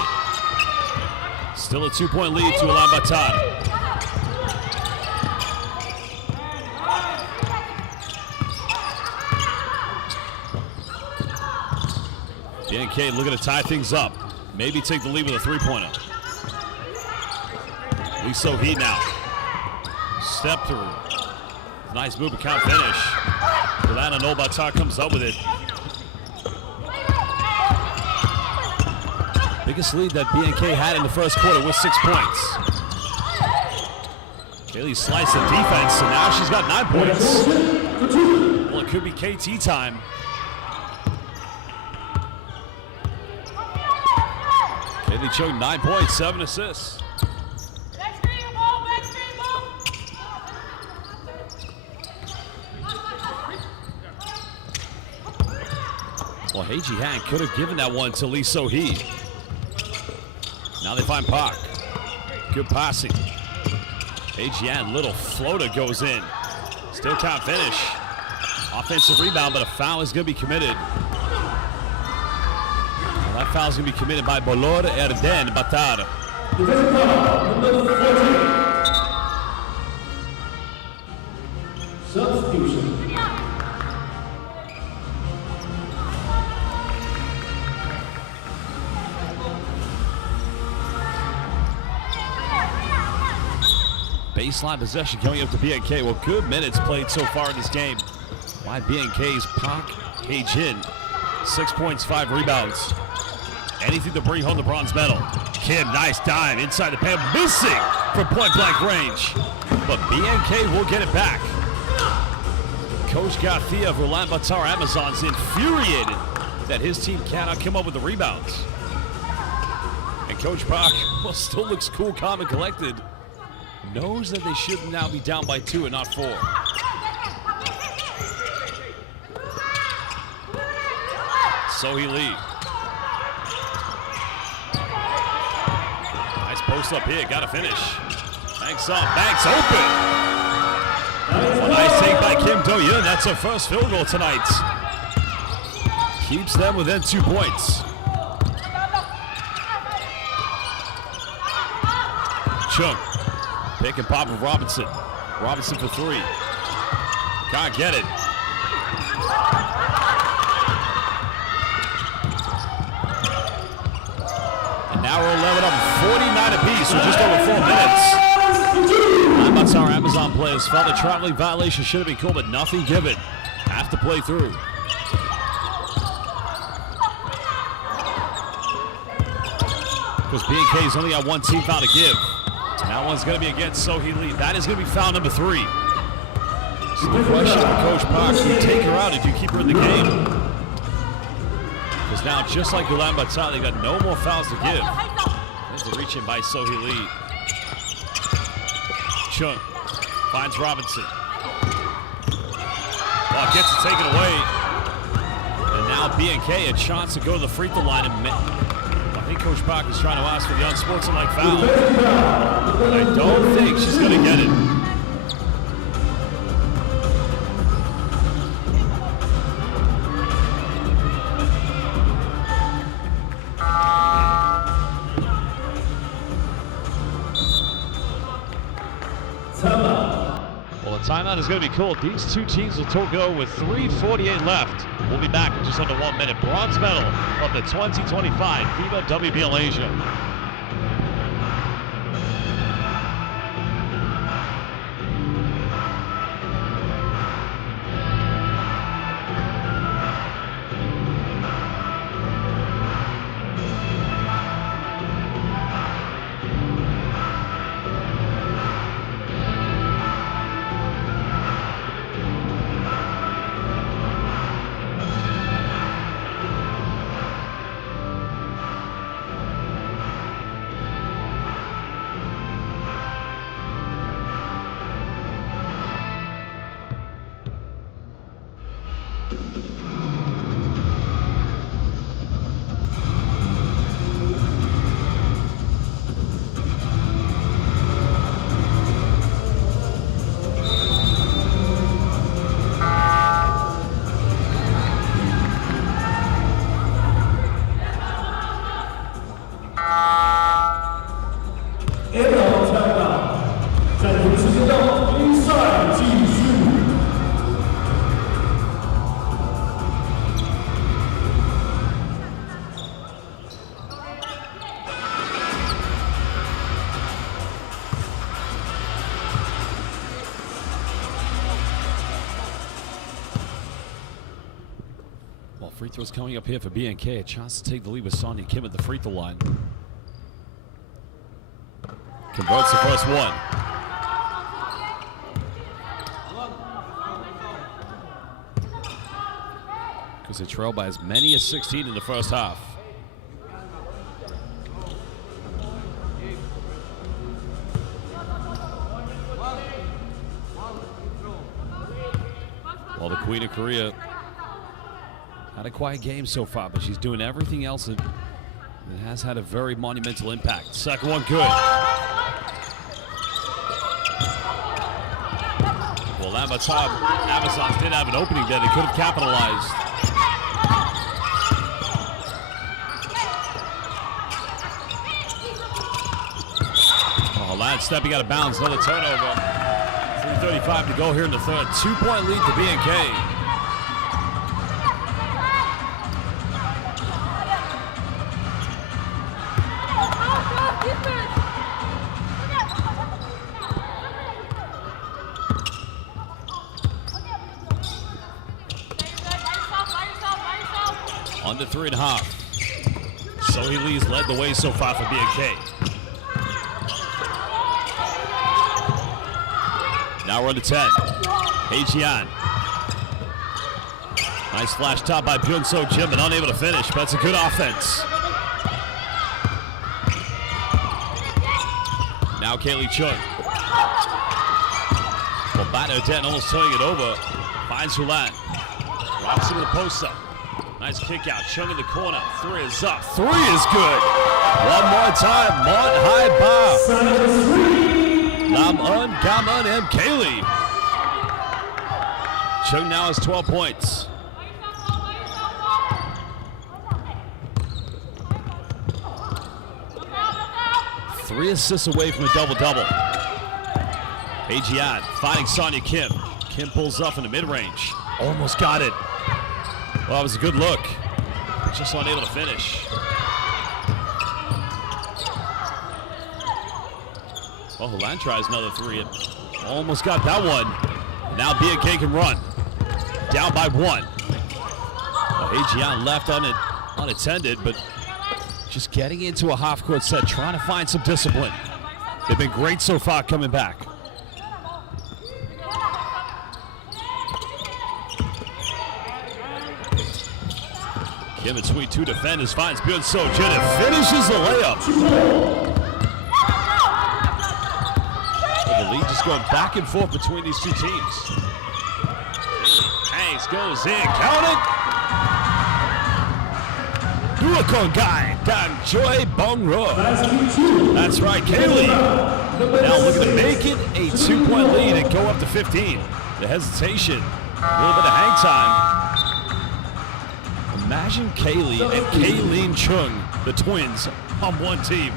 Still a 2-point lead to Ulaanbaatar. BNK looking to tie things up. Maybe take the lead with a three-pointer. Lee So-hee now. Step through. Nice move, but can't finish. Ulaanbaatar comes up with it. Biggest lead that BNK had in the first quarter was 6 points. Kaylee sliced the defense, and now she's got 9 points. Well, it could be KT time. Kaylee choked 9 points, 7 assists. Well, Hei Han could have given that one to Lee So-hee. Now they find Park. Good passing. Hei Han, little floater goes in. Still can't finish. Offensive rebound, but a foul is going to be committed. Well, that foul is going to be committed by Ulaanbaatar. Substitution. Baseline possession coming up to BNK. Well, good minutes played so far in this game by BNK's Park Hei-jin. 6 points, 5 rebounds. Anything to bring home the bronze medal. Kim, nice dive inside the paint, missing from point-blank range. But BNK will get it back. Coach Garcia of Ulaanbaatar Amazons infuriated that his team cannot come up with the rebounds. And Coach Park, well, still looks cool, calm, and collected. Knows that they should now be down by 2 and not 4. So-hee Lee. Nice post up here, gotta finish. Banks up, Banks open. A nice take by Kim Do-yeon, that's her first field goal tonight. Keeps them within 2 points. Chung. Pick and pop of Robinson. Robinson for 3. Can't get it. And now we're 11 up, 49 apiece with just over 4 minutes. Ulaanbaatar Amazon players felt a traveling violation should have been called, but nothing given. Have to play through. Because BNK has only got 1 team foul to give. That one's going to be against So-hee Lee. That is going to be foul number 3. So the question for Coach Park, do you take her out or do you keep her in the game? Because now, just like Ulaanbaatar, they got no more fouls to give. There's the reach in by So-hee Lee. Chung finds Robinson. Well, gets it taken away. And now BNK a chance to go to the free throw line and I think Coach Park is trying to ask for the unsportsmanlike foul. But I don't think she's going to get it. Well, the timeout is going to be called. These two teams will go with 3:48 left. We'll be back in just under 1 minute. Bronze medal of the 2025 FIBA WBLA Asia. Free throws coming up here for BNK. A chance to take the lead with Sonia Kim at the free throw line. Converts the first one. Because they trail by as many as 16 in the first half. Well, the Queen of Korea had a quiet game so far, but she's doing everything else that has had a very monumental impact. Second one good. Well, Ulaanbaatar Amazons did have an opening there. They could have capitalized. Oh, Lad stepping out of bounds. Another turnover. 3:35 to go here in the third. 2-point lead to BNK. Under 3.5. Sohee Lee's led the way so far for BNK. Now we're on to 10. Hae-Jian. Nice flash top by Byun-So Jim, but unable to finish. But that's a good offense. Now Kaylee Chung. Well, Batter Den almost turning it over. Finds Hulan. Drops into the post up. Nice kick out. Chung in the corner. Three is up. Three is good. One more time. Mont Hai Ba. Lam Un, Gamun, and Kaylee. Chung now has 12 points. Three assists away from a double-double. Hae-Jian fighting Sonia Kim. Kim pulls up in the mid-range. Almost got it. Well, it was a good look. Just unable to finish. Well, Hulan tries another three and almost got that one. Now BNK can run. Down by one. Well, Hae-Jian left unattended, but just getting into a half-court set, trying to find some discipline. They've been great so far coming back. In between two defenders, finds Byun-So Jin and finishes the layup. Well, the lead just going back and forth between these two teams. Hanks goes in, count it. Duakongai, Dan Choi Bong Ro. That's right, Kaylee. Now looking to make it a 2-point lead and go up to 15. The hesitation, a little bit of hang time. Imagine Kaylee and Kayleen Chung, the twins, on one team.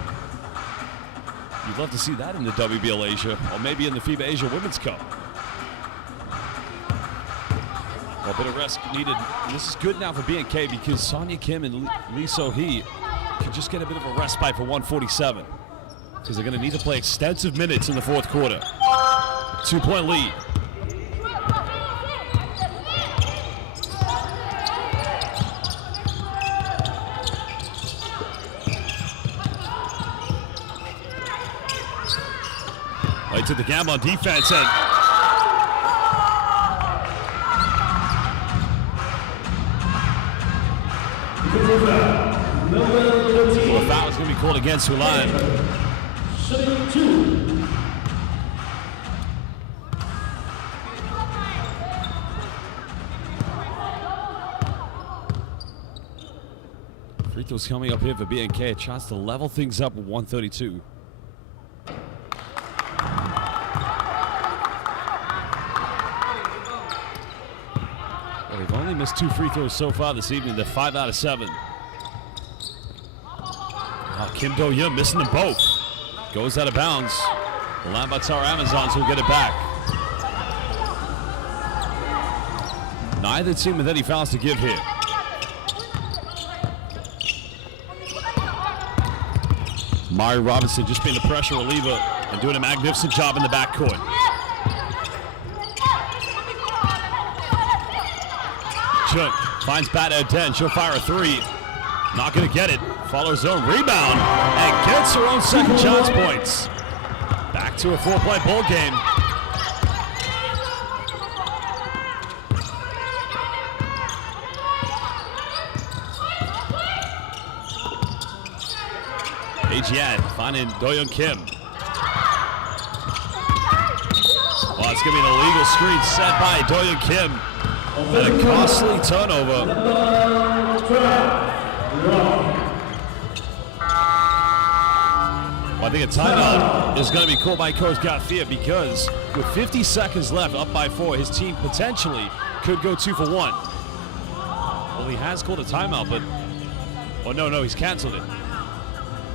You'd love to see that in the WBLA Asia, or maybe in the FIBA Asia Women's Cup. A bit of rest needed. And this is good now for BNK because Sonia Kim and Lee So-hee can just get a bit of a respite for 147. Because they're going to need to play extensive minutes in the fourth quarter. 2-point lead. Right to the gamble on defense and the foul is going to be called against Ulan. Free throws coming up here for BNK. A chance to level things up with 132. They've only missed 2 free throws so far this evening. They're 5 out of 7. Oh, Kim Do-yeon missing them both. Goes out of bounds. The Ulaanbaatar Amazons will get it back. Neither team with any fouls to give here. Mari Robinson just being a pressure reliever and doing a magnificent job in the backcourt. Chung finds Bat Den. She'll fire a three. Not going to get it. Follows zone rebound and gets her own second chance points. Back to a 4-point ball game. Jian finding Doyoung Kim. Well, it's going to be an illegal screen set by Doyoung Kim. And a costly turnover. Well, I think a timeout is going to be called by Coach Garcia because with 50 seconds left, up by 4, his team potentially could go 2 for 1. Well, he has called a timeout, but... Oh, no, he's canceled it.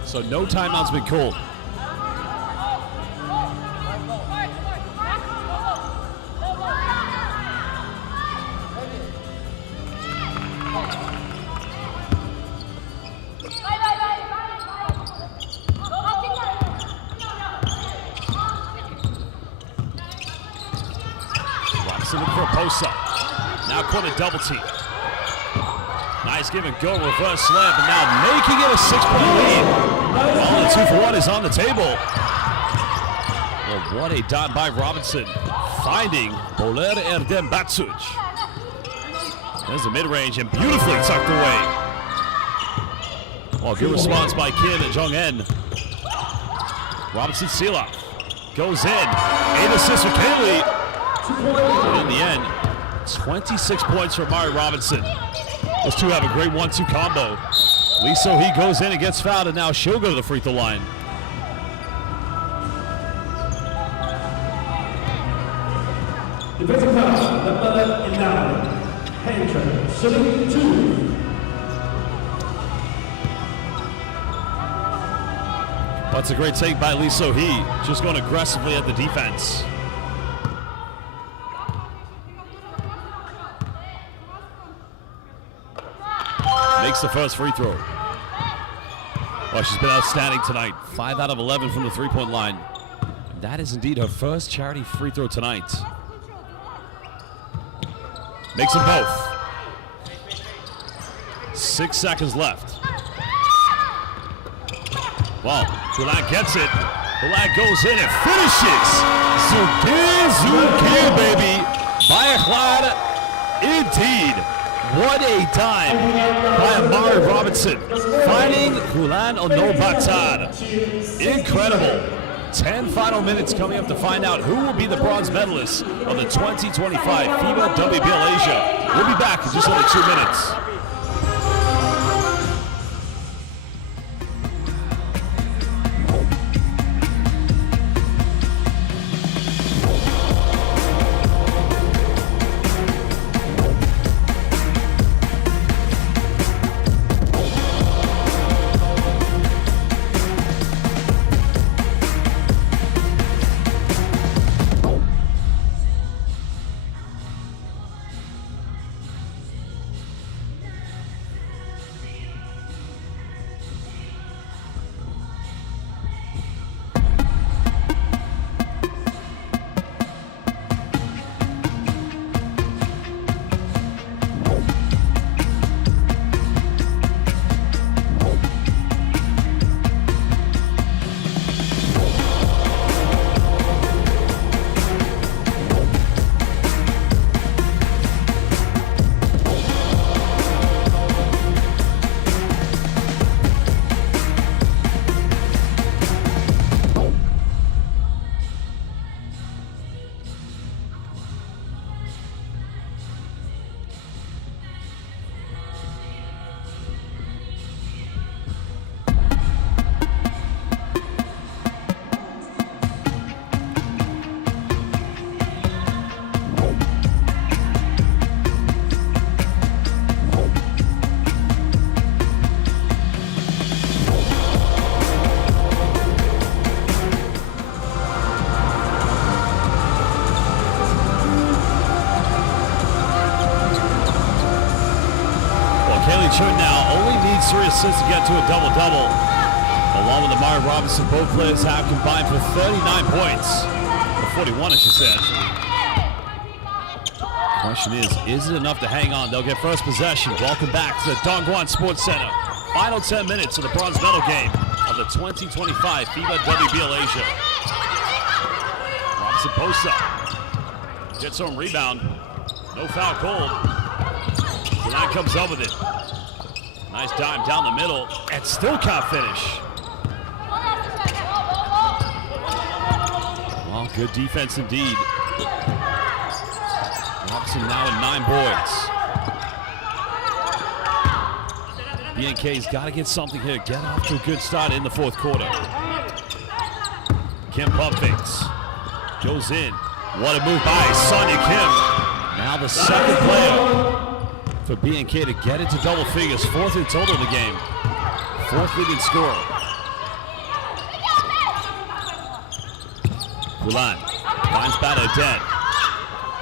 So no timeout's been called. Robinson looking for a post-up. Now caught a double team. Nice give and go, reverse slam, but now making it a 6-point lead. Well, the 2 for 1 is on the table. Well, what a dot by Robinson, finding Boler Erdem Batsuc. There's the mid-range and beautifully tucked away. Well, good response by Kim and Jong-en. Robinson Sela goes in. 8 assists for Kaylee. And in the end, 26 points for Mari Robinson. Those two have a great 1-2 combo. Lee So-hee goes in and gets fouled, and now she'll go to the free throw line. Defensive foul, number 11, hand track, shooting 2. That's a great take by Lee So-hee, just going aggressively at the defense. Makes the first free throw. Oh, she's been outstanding tonight. 5 out of 11 from the three-point line. That is indeed her first charity free throw tonight. Makes them both. 6 seconds left. Well, Ulan gets it. Ulan goes in and finishes. Zuki, baby. By Akhlad, indeed. What a time by Amari Robinson, finding Ulaanbaatar. Incredible. 10 final minutes coming up to find out who will be the bronze medalists of the 2025 FIBA WBLA Asia. We'll be back in just under 2 minutes. Now only needs 3 assists to get to a double-double. Along with Amari Robinson, both players have combined for 39 points. Or 41, I should say, actually. Question is it enough to hang on? They'll get first possession. Welcome back to the Dongguan Sports Center. Final 10 minutes of the bronze medal game of the 2025 FIBA WBLA Asia. Robinson posts up. Gets home rebound. No foul called. Ulaanbaatar comes up with it. Nice dime down the middle, and still can't finish. Well, good defense indeed. Robinson now in 9 boards. BNK's got to get something here. Get off to a good start in the fourth quarter. Kim pump fakes. Goes in. What a move by Sonia Kim. Now the second player for BNK to get into double figures. 4th in total in the game. 4th leading scorer. Ulaanbaatar finds Badaden.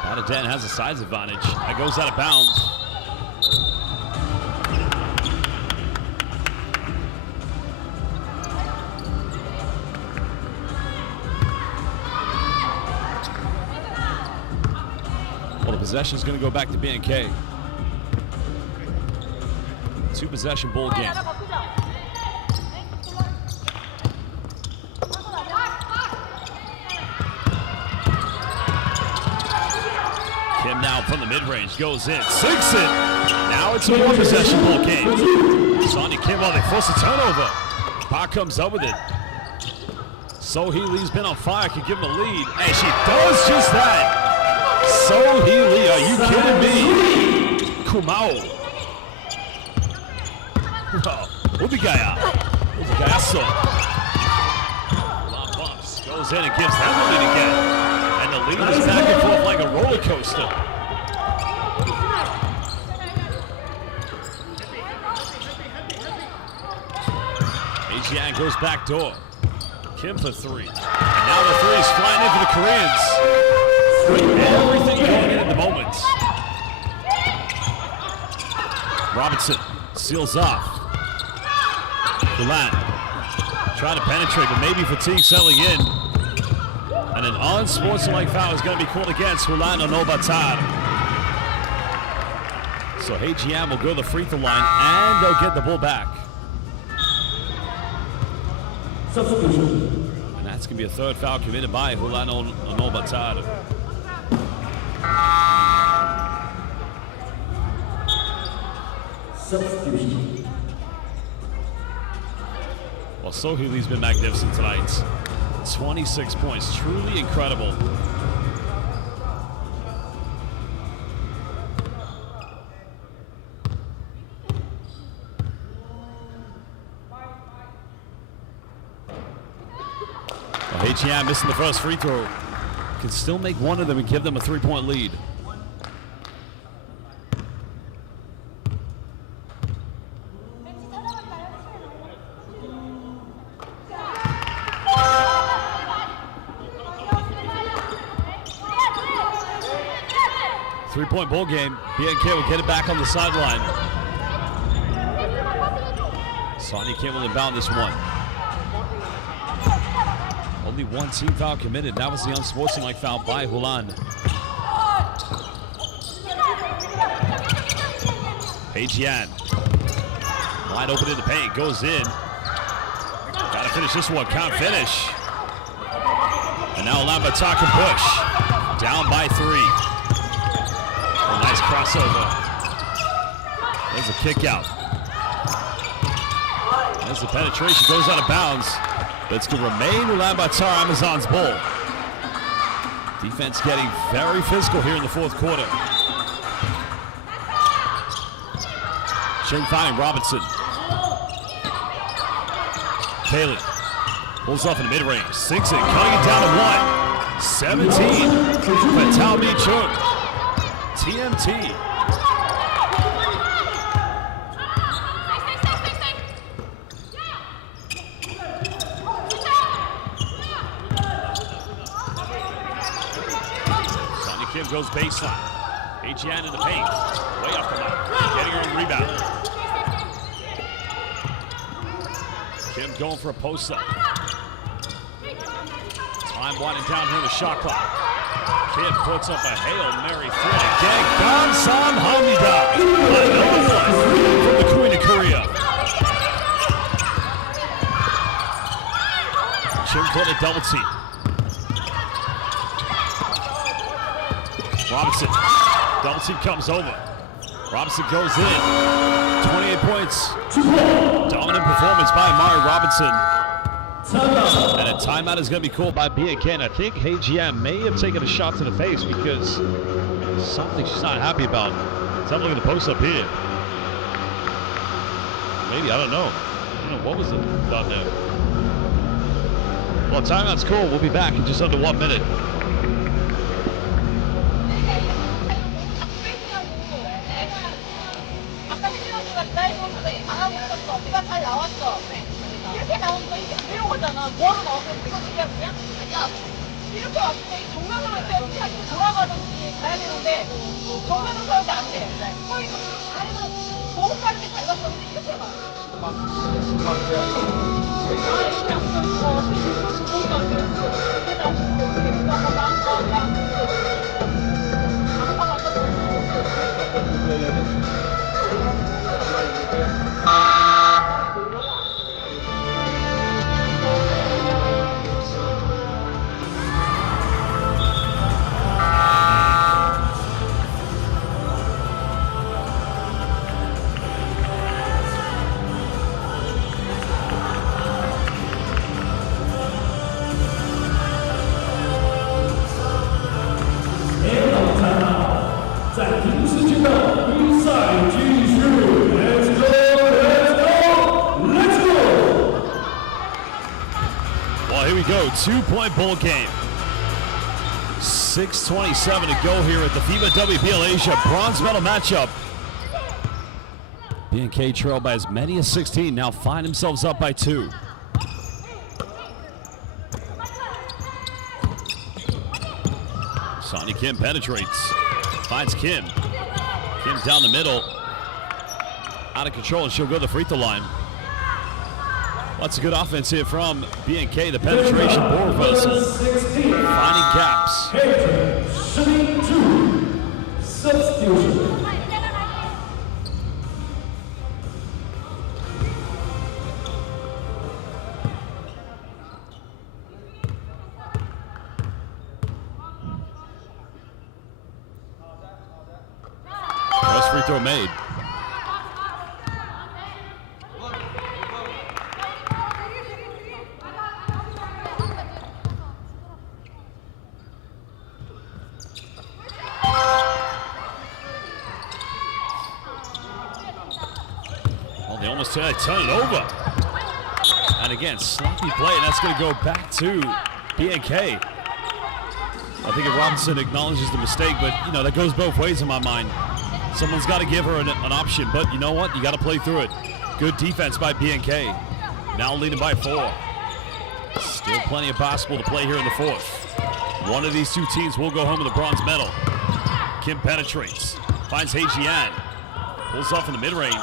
Badaden has a size advantage. That goes out of bounds. Well, the possession is going to go back to BNK. 2-possession ball game. Kim now from the mid-range goes in, sinks it. Now it's a 1-possession ball game. Sonia Kim, they force a turnover. Park comes up with it. So-Hee Lee's been on fire, could give him a lead, and she does just that. So-Hee Lee, are you kidding me? Kumao. Ubigaya. Ubigayaso. Long bumps. Goes in and gives them the lead again. And the lead is back and forth like a roller coaster. Ajian goes back door. Kim for 3. And now the 3 is flying in for the Koreans. Everything going in at the moment. Robinson seals off. Ulaanbaatar trying to penetrate, but maybe fatigue settling in. And an unsportsmanlike foul is going to be called against Ulaanbaatar. So Hajian will go to the free throw line, and they'll get the ball back. And that's going to be a 3rd foul committed by Ulaanbaatar. Substitution. Well, So-Hee Lee's been magnificent tonight. 26 points, truly incredible. Well, Hajian missing the first free throw. Can still make one of them and give them a 3-point lead. Three-point ball game. BNK will get it back on the sideline. Sonia Kim will inbound this one. Only 1 team foul committed. That was the unsportsmanlike foul by Ulaanbaatar. Hajian. Wide open in the paint. Goes in. Got to finish this one. Can't finish. And now Ulaanbaatar can push. Down by 3. Nice crossover. There's a kick out. There's the penetration, goes out of bounds. But it's going to remain Ulaanbaatar Amazon's ball. Defense getting very physical here in the 4th quarter. Cheng finding Robinson. Kaylin pulls off in the mid-range, sinks it, cutting it down to 1. 17 for Tao Mi Chung. TNT. Sonia Kim goes baseline. Hajian in the paint. Way off the mark. Getting her own rebound. Kim going for a post-up. Time winding down here in the shot clock. Kim puts up a Hail Mary three again. Gansam Hamida. From the Queen of Korea. Kim put a double team. Robinson. Double team comes over. Robinson goes in. 28 points. Dominant performance by Mari Robinson. And a timeout is going to be called by BNK. And I think Hei Jian may have taken a shot to the face because something she's not happy about. Let's have a look at the post up here. Maybe, I don't know. What was it done there? Well, timeout's cool. We'll be back in just under 1 minute. 이렇게 나오면 이렇게 내려오잖아. 뭐하러 나왔어? 이거 그냥 이렇게 왔는데 정면으로 이렇게 돌아가든지 가야 되는데 정면으로 가는데 안 돼. 거의 너무까지 밟았었는데 이렇게 가. Well, here we go. 2-point ball game. 6:27 to go here at the FIBA WBLA Asia bronze medal matchup. BNK trail by as many as 16. Now find themselves up by 2. Sonia Kim penetrates. Finds Kim. Kim down the middle. Out of control, and she'll go to the free throw line. Lots of good offense here from BNK. The penetration, ball reversal. Finding gaps. Substitution. First free throw made. They almost turn it over. And again, sloppy play, and that's going to go back to BNK. I think if Robinson acknowledges the mistake, but, that goes both ways in my mind. Someone's got to give her an option, but you know what? You got to play through it. Good defense by BNK. Now leading by 4. Still plenty of basketball to play here in the 4th. One of these two teams will go home with a bronze medal. Kim penetrates. Finds Hei Jian. Pulls off in the mid-range.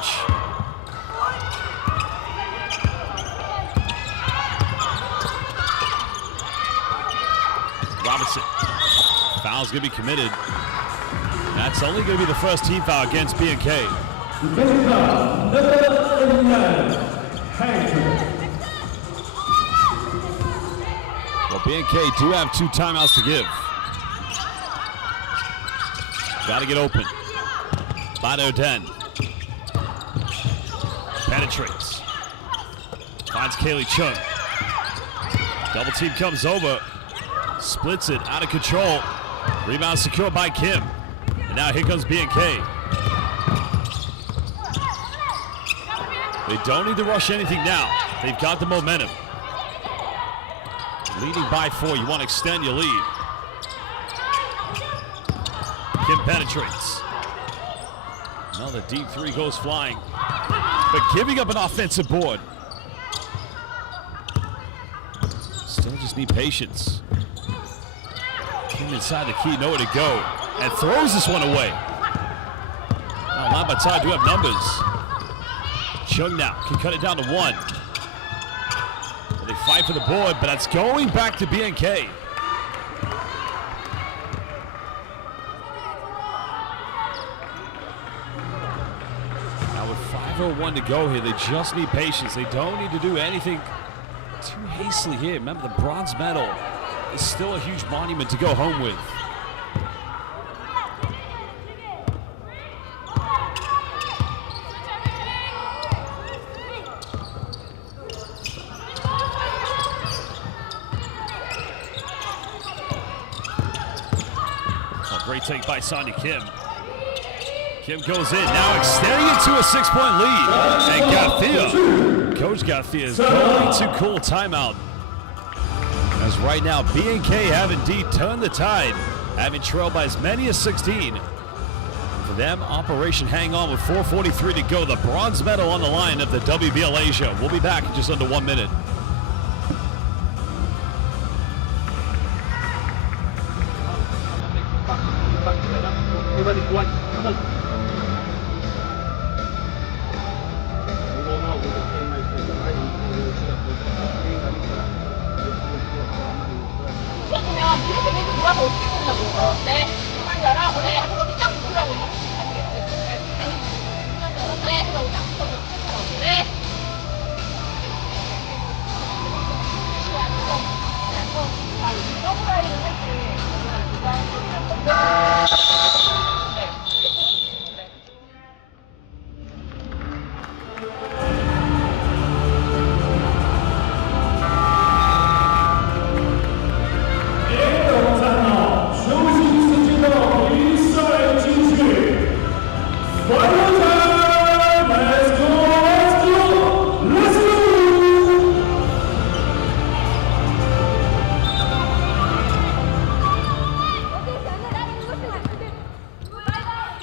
Robinson. Foul's going to be committed. That's only going to be the first team foul against BNK. Well, BNK do have 2 timeouts to give. Got to get open. Bado Den. Penetrates. Finds Kaylee Chung. Double team comes over. Splits it, out of control. Rebound secured by Kim. And now here comes BNK. They don't need to rush anything now. They've got the momentum. Leading by 4, you want to extend your lead. Kim penetrates. Another deep 3 goes flying. But giving up an offensive board. Still just need patience. Kim inside the key, nowhere to go. And throws this one away. Now Ulaanbaatar do have numbers. Chung now can cut it down to 1. Well, they fight for the board, but that's going back to BNK. 5:01 to go here. They just need patience. They don't need to do anything too hastily here. Remember, the bronze medal is still a huge monument to go home with. Great take by Sonia Kim. Kim goes in, now extending it to a 6-point lead. And Gathia, Coach Gathia is going to call timeout. As right now, BNK have indeed turned the tide, having trailed by as many as 16. For them, Operation Hang On with 4:43 to go. The bronze medal on the line of the WBLA show. We'll be back in just under 1 minute.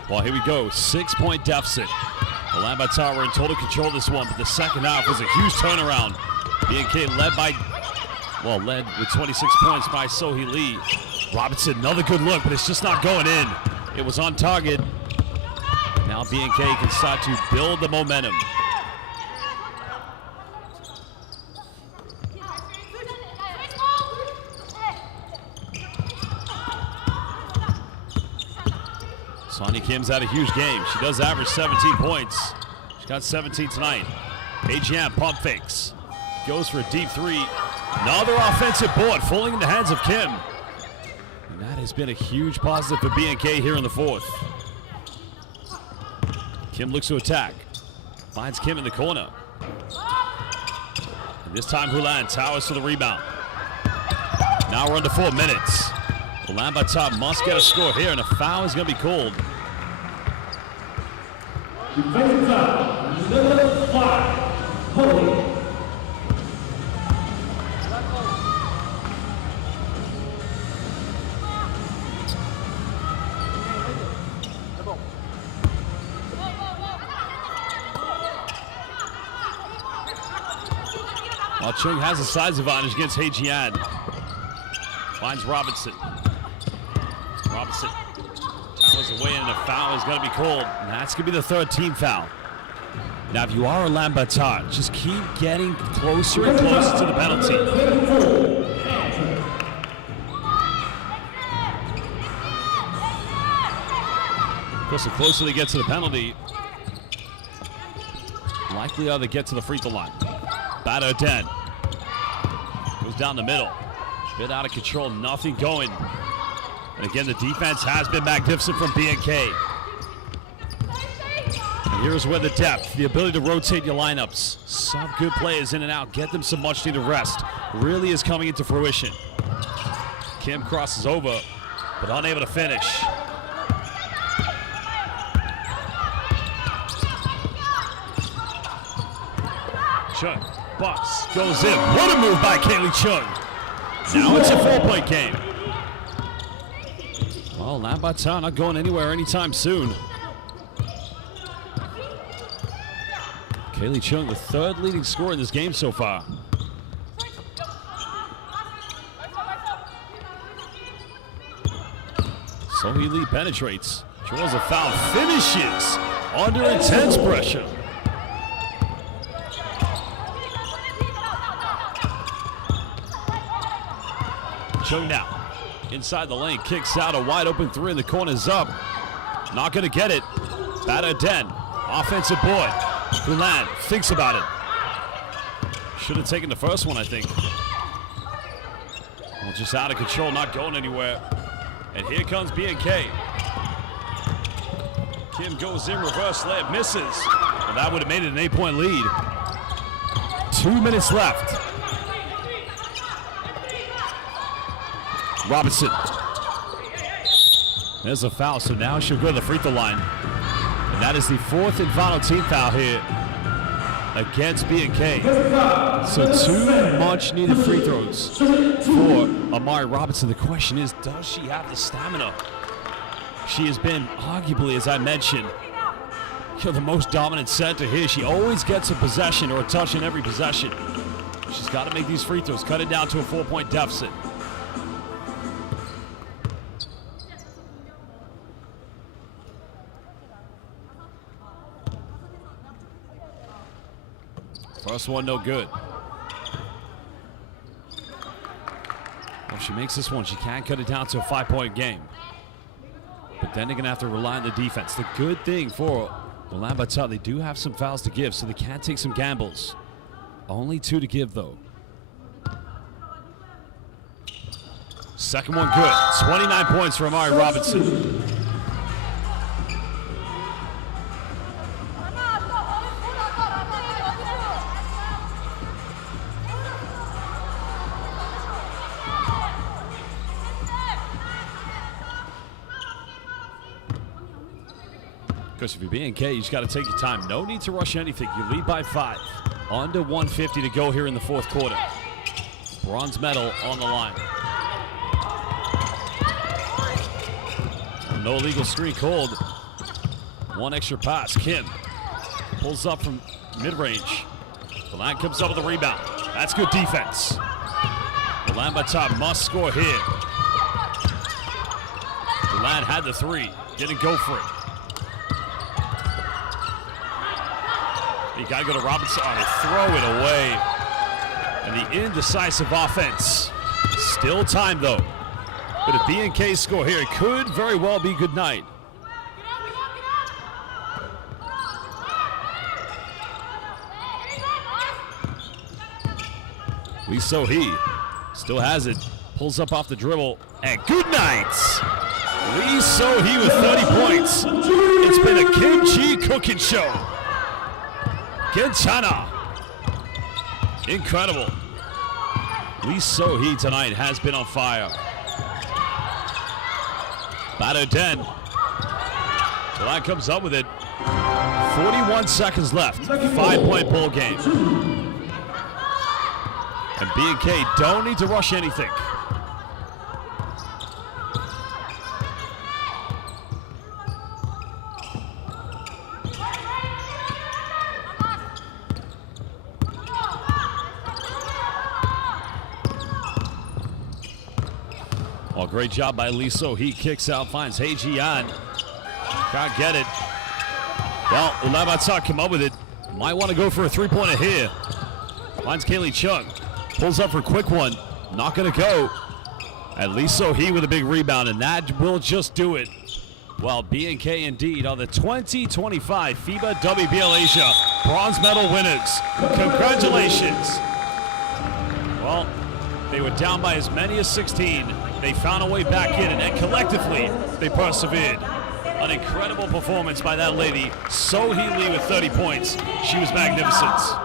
Well, here we go, 6-point deficit. Ulaanbaatar were in total control of this one, but the second half was a huge turnaround. BNK led with 26 points by Sohee Lee. Robinson, another good look, but it's just not going in. It was on target. Now BNK can start to build the momentum. Sonia Kim's had a huge game. She does average 17 points. She got 17 tonight. Adrian pump fakes. Goes for a deep three. Another offensive board falling in the hands of Kim. And that has been a huge positive for BNK here in the fourth. Kim looks to attack. Finds Kim in the corner. And this time Hulan towers for the rebound. Now we're under 4 minutes. Ulaanbaatar must get a score here, and a foul is going to be called. Defensive foul, number 5, holding. While Chung has a size advantage against Hajian. Finds Robinson. Robinson towers away, and a foul is going to be called. And that's going to be the third team foul. Now, if you are Ulaanbaatar, just keep getting closer and closer to the penalty. Of course, the closer they get to the penalty, likely they get to the free throw line. Batter Den goes down the middle. Bit out of control, nothing going. And again, the defense has been magnificent from BNK. And here's where the depth, the ability to rotate your lineups, some good players in and out, get them some much needed rest, really is coming into fruition. Kim crosses over, but unable to finish. Chung, Bucks, goes in. What a move by Kaylee Chung. Now it's a 4-point game. Well, Ulaanbaatar not going anywhere anytime soon. Kaylee Chung, the third leading scorer in this game so far. Sohee Lee penetrates, draws a foul, finishes under intense pressure. Chung now inside the lane, kicks out a wide open three, and the corner's up. Not going to get it. Batter Den, offensive board. Ulan thinks about it. Should have taken the first one, I think. Well, just out of control, not going anywhere. And here comes BNK. Kim goes in, reverse layup, misses. Well, that would have made it an 8-point lead. 2 minutes left. Robinson. There's a foul, so now she'll go to the free throw line. And that is the 4th and final team foul here against BNK. So 2 much needed free throws for Amari Robinson. The question is, does she have the stamina? She has been arguably, as I mentioned, the most dominant center here. She always gets a possession or a touch in every possession. She's got to make these free throws, cut it down to a 4-point deficit. First one, no good. Well, if she makes this one, she can cut it down to a 5-point game. But then they're going to have to rely on the defense. The good thing for Ulaanbaatar, they do have some fouls to give, so they can take some gambles. Only 2 to give, though. Second one good. 29 points for Amari Robinson. Because if you're BNK, you just got to take your time. No need to rush anything. You lead by 5. Under 150 to go here in the 4th quarter. Bronze medal on the line. No illegal screen called. 1 extra pass. Kim pulls up from mid-range. The line comes up with a rebound. That's good defense. Ulaanbaatar must score here. The line had the 3. Didn't go for it. You got to go to Robinson. Oh, they throw it away. And the indecisive offense. Still time, though. But if BNK score here, it could very well be good night. Lee So-hee still has it. Pulls up off the dribble. And good night. Lee So-hee with 30 points. It's been a kimchi cooking show. Quintana. Incredible. Lee So-hee tonight has been on fire. Badoden. The line comes up with it. 41 seconds left. 5-point ball game. And BNK don't need to rush anything. Oh, great job by Lee So-hee. Kicks out, finds Hei Ji-an. Can't get it. Well, Ulaanbaatar come up with it. Might want to go for a 3-pointer here. Finds Kaylee Chung. Pulls up for a quick one. Not going to go. And Lee So-hee with a big rebound, and that will just do it. Well, BNK indeed are the 2025 FIBA WBLA Asia bronze medal winners. Congratulations. Well, they were down by as many as 16. They found a way back in, and then collectively, they persevered. An incredible performance by that lady, So-hee Lee, with 30 points. She was magnificent.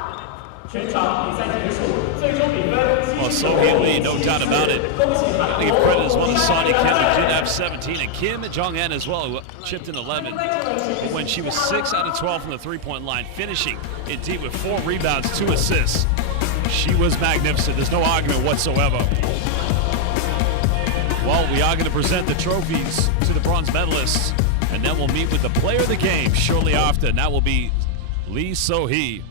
Well, So-hee Lee, no doubt about it. I give credit as well to Sonia Kim, who did have 17, and Kim Jong-un as well, who chipped in 11. When she was 6 out of 12 from the 3-point line, finishing indeed with 4 rebounds, 2 assists. She was magnificent. There's no argument whatsoever. Well, we are going to present the trophies to the bronze medalists, and then we'll meet with the player of the game shortly after, and that will be Lee So-hee.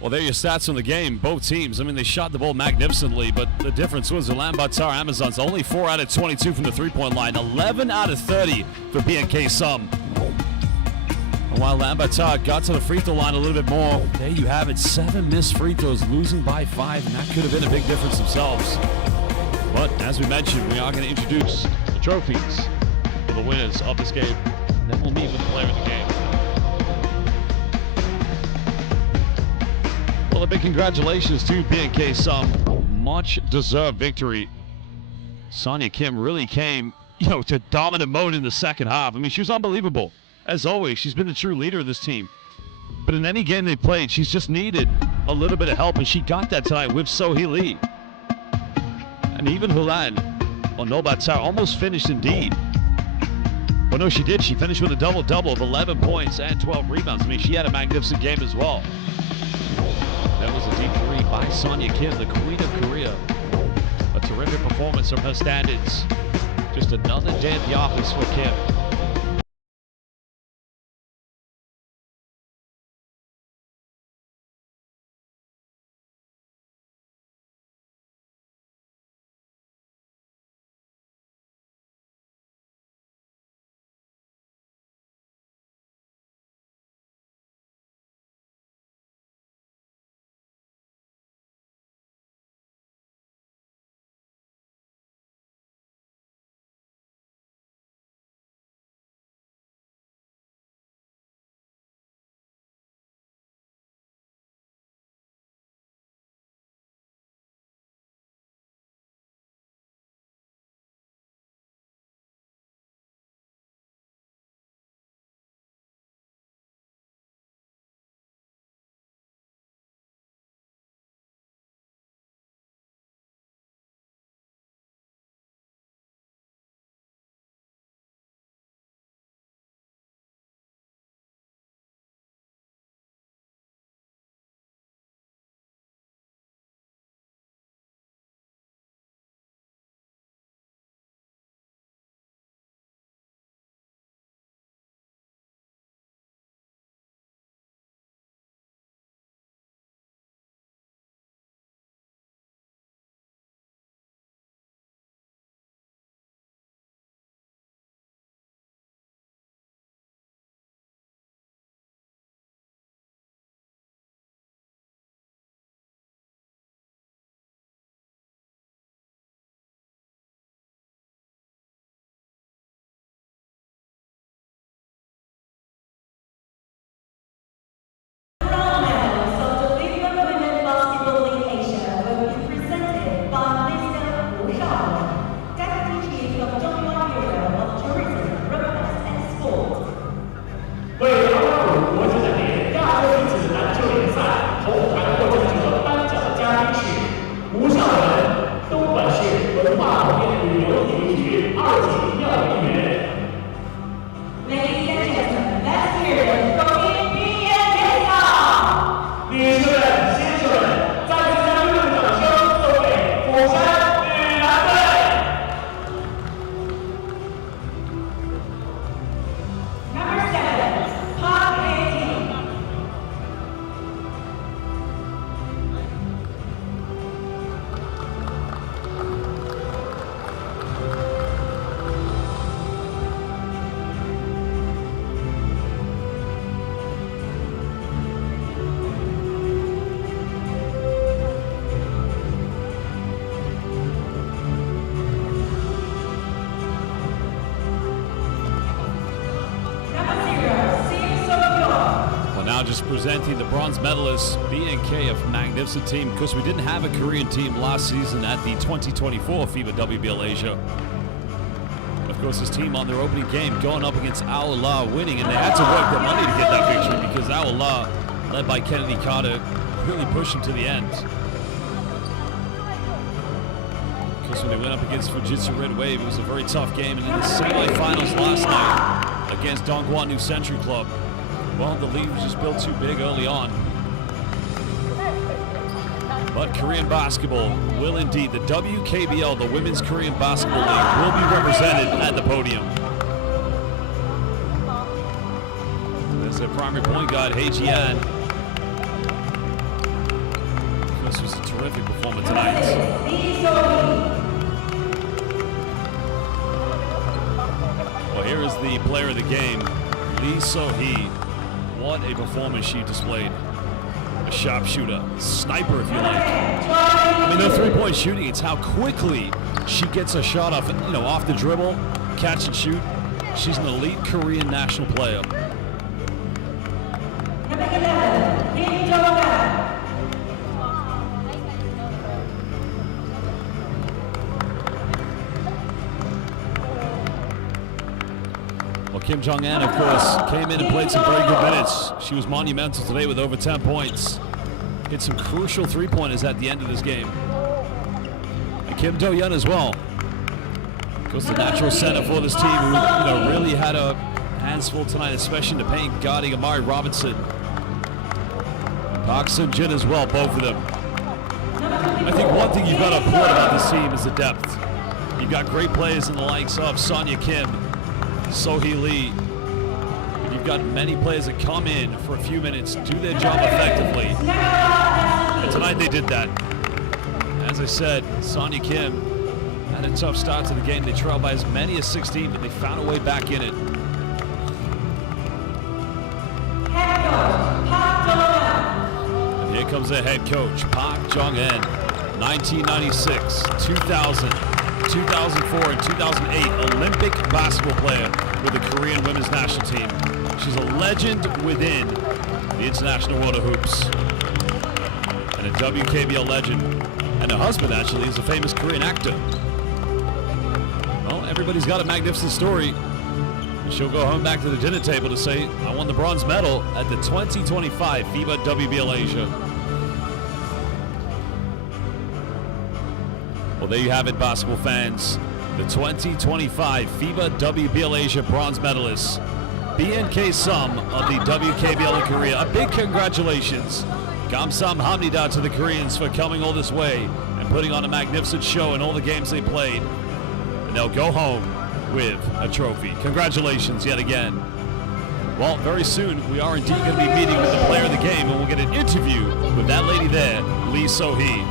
Well, there are your stats from the game. Both teams, I mean, they shot the ball magnificently, but the difference was Ulaanbaatar Amazons only 4 out of 22 from the 3-point line, 11 out of 30 for BNK Sum. And while Ulaanbaatar got to the free throw line a little bit more, there you have it, 7 missed free throws, losing by 5, and that could have been a big difference themselves. But as we mentioned, we are going to introduce the trophies for the winners of this game. Then we'll meet with the player of the game. Well, a big congratulations to BNK. Some much-deserved victory. Sonia Kim really came, to dominant mode in the second half. I mean, she was unbelievable. As always, she's been the true leader of this team. But in any game they played, she's just needed a little bit of help, and she got that tonight with Sohee Lee. And even Ulaanbaatar almost finished indeed. Well, no, she did. She finished with a double-double of 11 points and 12 rebounds. I mean, she had a magnificent game as well. That was a deep three by Sonia Kim, the Queen of Korea. A terrific performance from her standards. Just another day at the office for Kim. Just presenting the bronze medalists, BNK, a magnificent team. Of course, we didn't have a Korean team last season at the 2024 FIBA WBLA Asia. Of course, this team on their opening game going up against Ulaanbaatar, winning, and they had to work their money to get that victory because Ulaanbaatar, led by Kennedy Carter, really pushing to the end. Of course, when they went up against Fujitsu Red Wave, it was a very tough game. And in the semifinals last night against Dongguan New Century Club, well, the lead was just built too big early on. But Korean basketball will indeed, the WKBL, the Women's Korean Basketball League, will be represented at the podium. There's their primary point guard, Hye Ji-an. This was a terrific performance tonight. Well, here is the player of the game, Lee So-hee. What a performance she displayed. a sharpshooter, sniper if you like. I mean, no three-point shooting, it's how quickly she gets a shot off, off the dribble, catch and shoot. She's an elite Korean national player. Well, Kim Jong-un, of course, came in and played some very good minutes. She was monumental today with over 10 points. Hit some crucial three-pointers at the end of this game. And Kim Do-yeon as well. Of course, the natural center for this team who really had a hands full tonight, especially in the paint, guarding Amari Robinson. Park Sun-jin as well, both of them. I think one thing you've got to applaud about this team is the depth. You've got great players in the likes of Sonia Kim, So-hee Lee. But you've got many players that come in for a few minutes, do their job effectively. And tonight they did that. As I said, Sonia Kim had a tough start to the game. They trailed by as many as 16, but they found a way back in it. And here comes their head coach, Park Jong-un. 1996, 2000, 2004, and 2008 Olympic basketball player with the Korean women's national team. She's a legend within the international world of hoops. And a WKBL legend. And her husband, actually, is a famous Korean actor. Well, everybody's got a magnificent story. She'll go home back to the dinner table to say, I won the bronze medal at the 2025 FIBA WBLA Asia. Well, there you have it, basketball fans. The 2025 FIBA WBLA Asia bronze medalists. BNK Sum of the WKBL in Korea. A big congratulations. Kamsamnida to the Koreans for coming all this way and putting on a magnificent show in all the games they played. And they'll go home with a trophy. Congratulations yet again. Well, very soon we are indeed going to be meeting with the player of the game, and we'll get an interview with that lady there, Lee So-hee.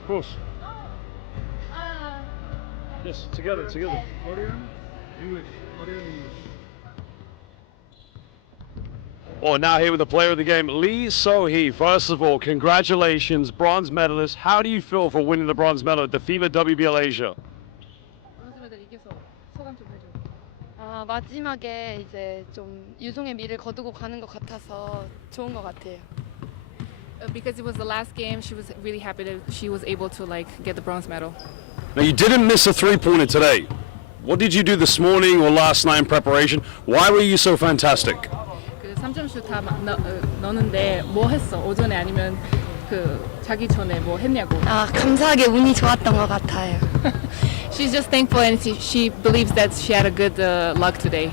Of course. Yes, together. Korean, English, Korean, English. Well, now here with the player of the game, Lee So-hee. First of all, congratulations, bronze medalist. How do you feel for winning the bronze medal at the FIBA WBL Asia? 브론즈메달 이겨서 소감 좀 해줘. 마지막에 이제 좀 유종의 미를 거두고 가는 것 같아서 좋은 것 같아요. Because it was the last game, she was really happy that she was able to get the bronze medal. Now, you didn't miss a three-pointer today. What did you do this morning or last night in preparation? Why were you so fantastic? 그 3점슛 다 넣는데 뭐 했어? 오전에 아니면 그 자기 전에 뭐 했냐고. 감사하게 운이 좋았던 것 같아요. She's just thankful and she believes that she had a good luck today.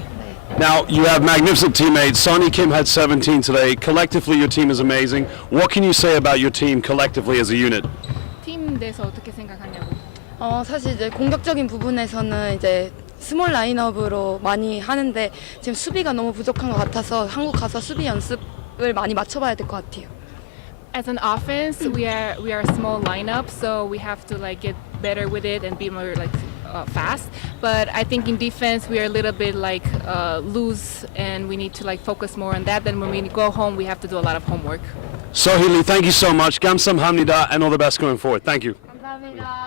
Now, you have magnificent teammates. Sonny Kim had 17 today. Collectively, your team is amazing. What can you say about your team collectively as a unit? 팀 내에서 어떻게 생각하냐고. 사실 이제 공격적인 부분에서는 이제 스몰 라인업으로 많이 하는데 지금 수비가 너무 부족한 것 같아서 한국 가서 수비 연습을 많이 맞춰봐야 될 것 같아요. As an offense, we are a small lineup, so we have to like get better with it and be more like fast. But I think in defense we are a little bit like loose, and we need to like focus more on that. Then when we go home, we have to do a lot of homework. Sohili, thank you so much. 감사합니다, and all the best going forward. Thank you. 감사합니다.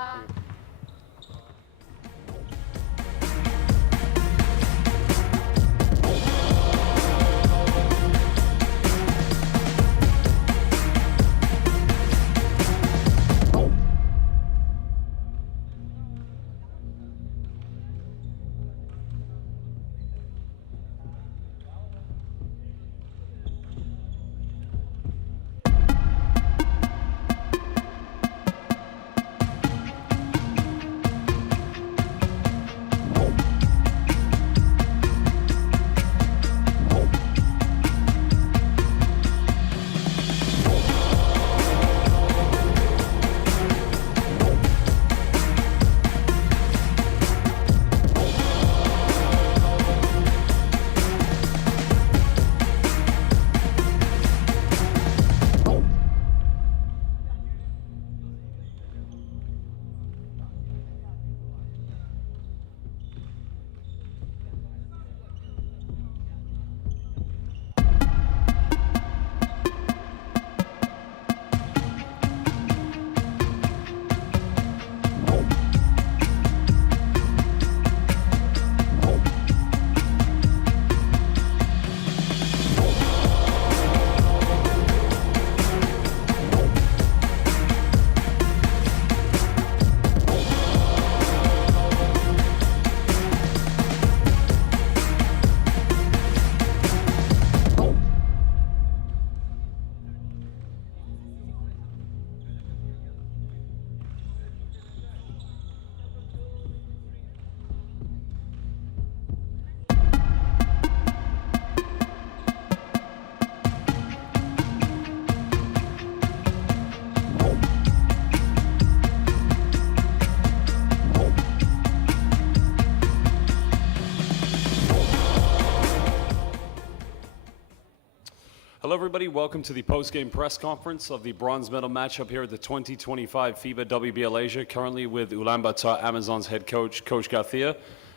Hello, everybody. Welcome to the post-game press conference of the bronze medal matchup here at the 2025 FIBA WBLA Asia. Currently with Ulaanbaatar Amazons head coach, Coach Garcia,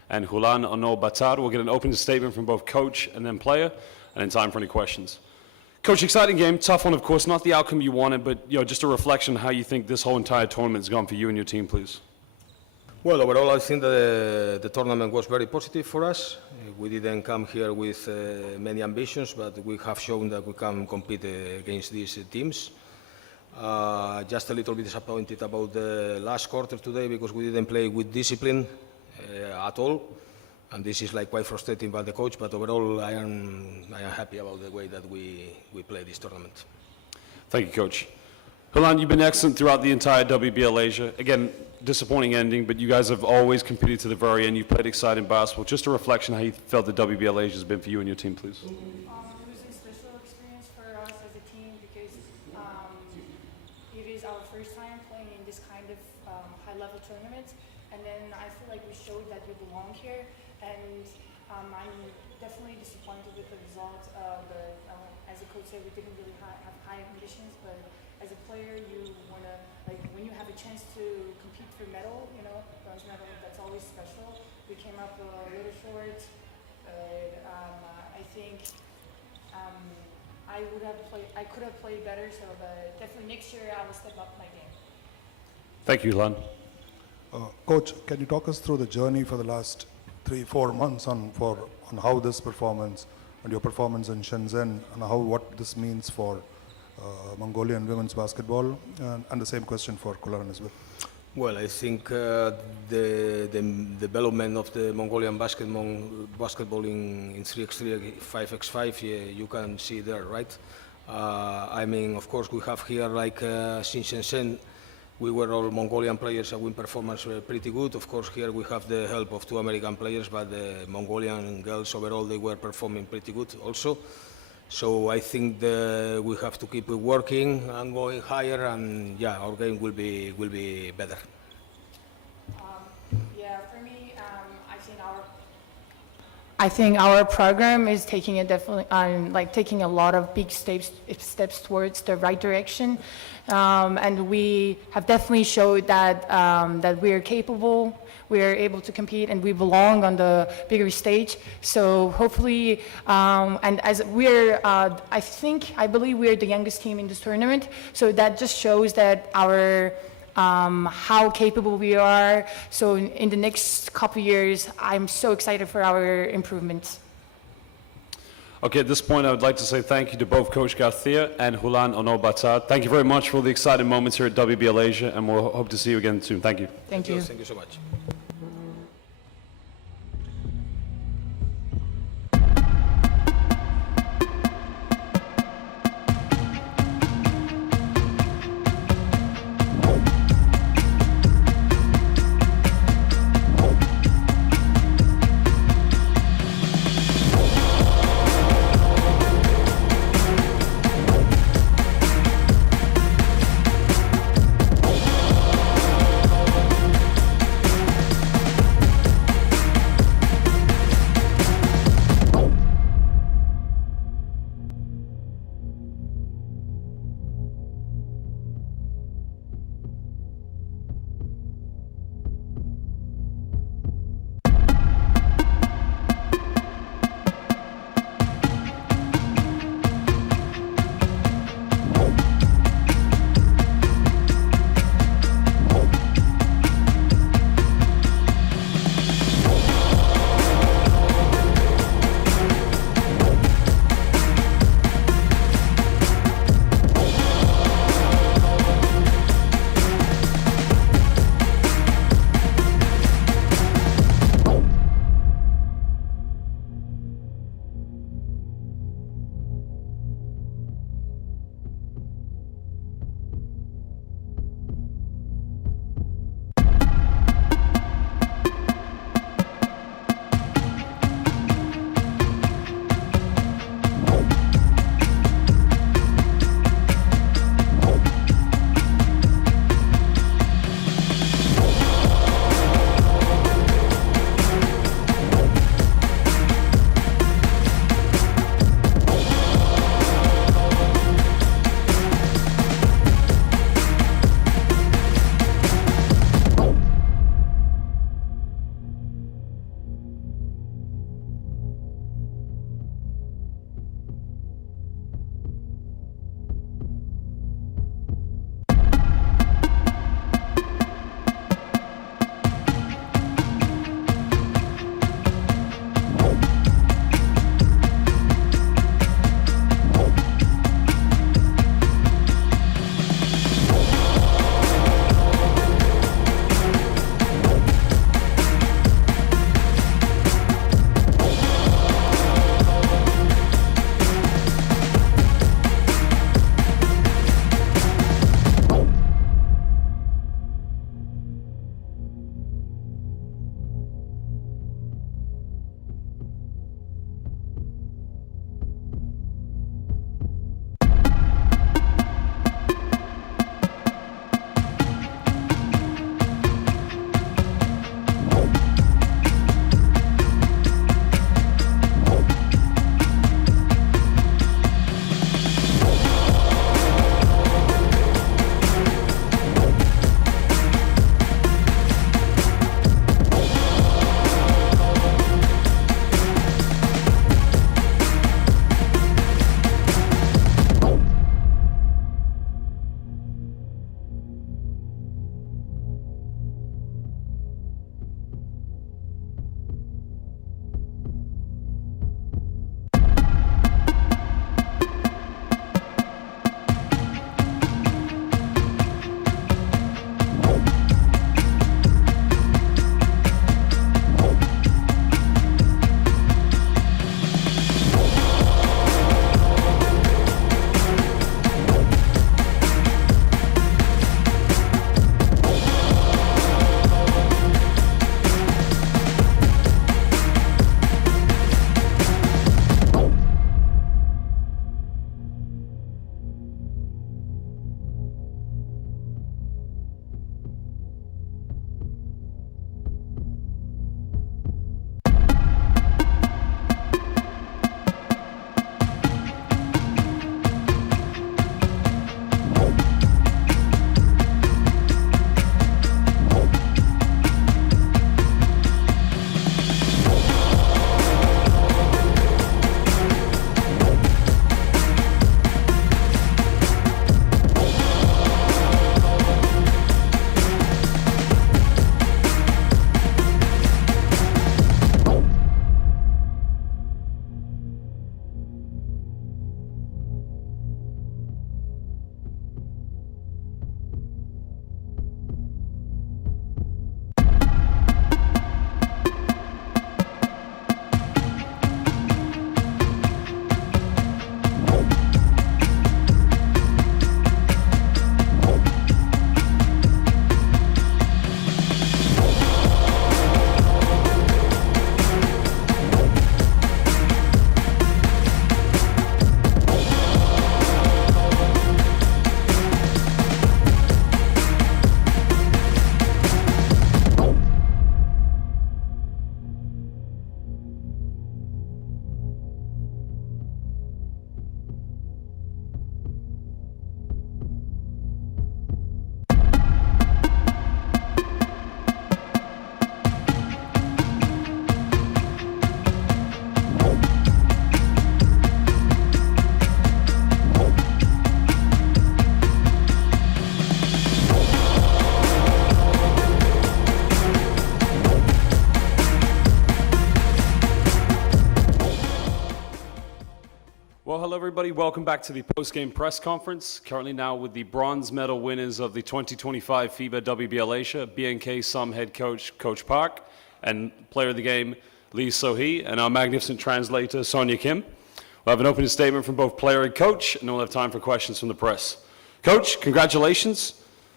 and Ulaanbaatar. We'll get an opening statement from both coach and then player, and in time for any questions. Coach, exciting game, tough one, of course, not the outcome you wanted, but just a reflection on how you think this whole entire tournament has gone for you and your team, please. Well, overall, I think the tournament was very positive for us. We didn't come here with many ambitions, but we have shown that we can compete against these teams. Just a little bit disappointed about the last quarter today because we didn't play with discipline at all. And this is like quite frustrating by the coach, but overall I am happy about the way that we play this tournament. Thank you, Coach. Hulan, you've been excellent throughout the entire WBL Asia. Again, disappointing ending, but you guys have always competed to the very end. You've played exciting basketball. Just a reflection how you felt the WBL Asia has been for you and your team, please. It was a special experience for us as a team because it is our first time playing in this kind of high-level tournament, and then I feel like we showed that we belong here, and I'm definitely disappointed with the result. But as a coach said, we didn't really have high ambitions, but as a player, you want to, like, when you have a chance to compete for medal, bronze medal, that's always special. We came up a little short, but I think I could have played better, so but definitely next year I will step up my game. Thank you, Hulan. Coach, can you talk us through the journey for the last 3-4 months on how this performance and your performance in Shenzhen and what this means for Mongolian women's basketball, and the same question for Kulan as well. Well, I think the development of the Mongolian basketball in 3x3, 5x5, you can see there, right? I mean, of course, we have here, like, since Shenzhen, we were all Mongolian players and win performance pretty good. Of course, here we have the help of 2 American players, but the Mongolian girls overall, they were performing pretty good also. So I think we have to keep working and going higher, and yeah, our game will be better. Yeah, for me, I think our program is taking a definitely taking a lot of big steps towards the right direction, and we have definitely showed that that we are capable, we are able to compete, and we belong on the bigger stage. So hopefully, and as I believe we are the youngest team in this tournament. So that just shows that our how capable we are. So in the next couple years, I'm so excited for our improvements. Okay, at this point, I would like to say thank you to both Coach Garcia and Ulaanbaatar. Thank you very much for the exciting moments here at WBL Asia, and we'll hope to see you again soon. Thank you. Thank you. Thank you so much. everybody. Welcome back to the post-game press conference. Currently now with the bronze medal winners of the 2025 FIBA WBLA Asia, BNK Sum head coach, Coach Park, and player of the game, Lee So-hee, and our magnificent translator, Sonia Kim. We'll have an opening statement from both player and coach, and then we'll have time for questions from the press. Coach, congratulations.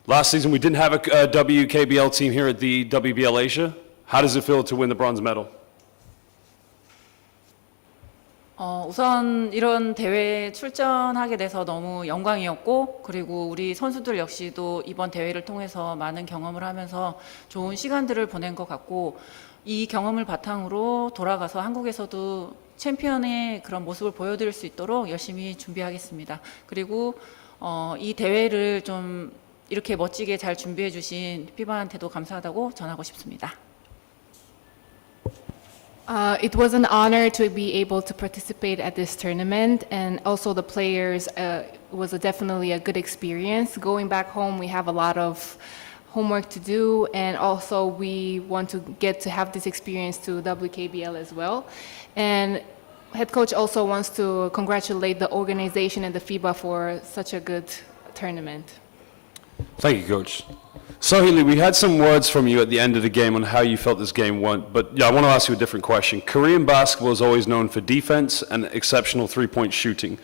Last season we didn't have a WKBL team here at the WBL Asia. How does it feel to win the bronze medal? 우선 이런 대회에 출전하게 돼서 너무 영광이었고, 그리고 우리 선수들 역시도 이번 대회를 통해서 많은 경험을 하면서 좋은 시간들을 보낸 것 같고, 이 경험을 바탕으로 돌아가서 한국에서도 챔피언의 그런 모습을 보여드릴 수 있도록 열심히 준비하겠습니다. 그리고 이 대회를 좀 이렇게 멋지게 잘 준비해 주신 피바한테도 감사하다고 전하고 싶습니다. It was an honor to be able to participate at this tournament, and also the players was definitely a good experience. Going back home, we have a lot of homework to do, and also we want to get to have this experience to WKBL as well. And head coach also wants to congratulate the organization and the FIBA for such a good tournament. Thank you, Coach. Sohili, we had some words from you at the end of the game on how you felt this game went, but yeah, I want to ask you a different question. Korean basketball is always known for defense and exceptional three-point shooting.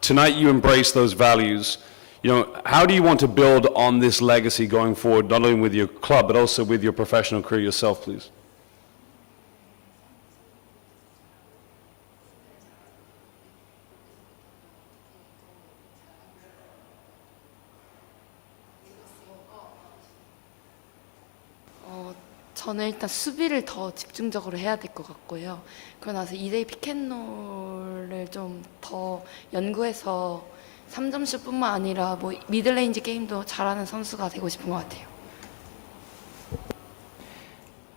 Tonight you embrace those values. You know, how do you want to build on this legacy going forward, not only with your club, but also with your professional career yourself, please? 저는 일단 수비를 더 집중적으로 해야 될 것 같고요. 그러고 나서 2대2 피켓롤을 좀 더 연구해서 3점슛뿐만 아니라 뭐 미들레인지 게임도 잘하는 선수가 되고 싶은 것 같아요.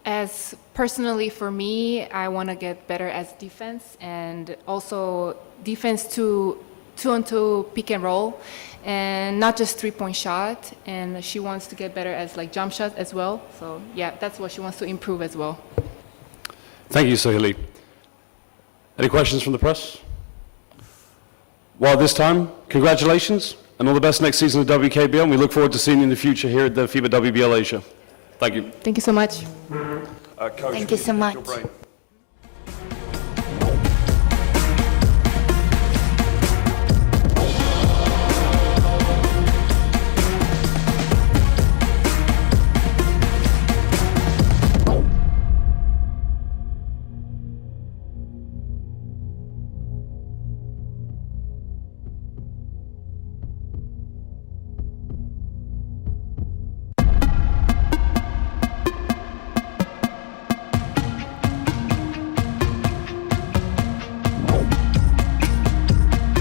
As personally for me, I want to get better as defense, and also defense to two-on-two pick and roll, and not just three-point shot. And she wants to get better as like jump shot as well. So yeah, that's what she wants to improve as well. Thank you, Sohili. Any questions from the press? Well, this time, congratulations and all the best next season at WKBL. And we look forward to seeing you in the future here at the FIBA WBL Asia. Thank you. Thank you so much. Thank you so much.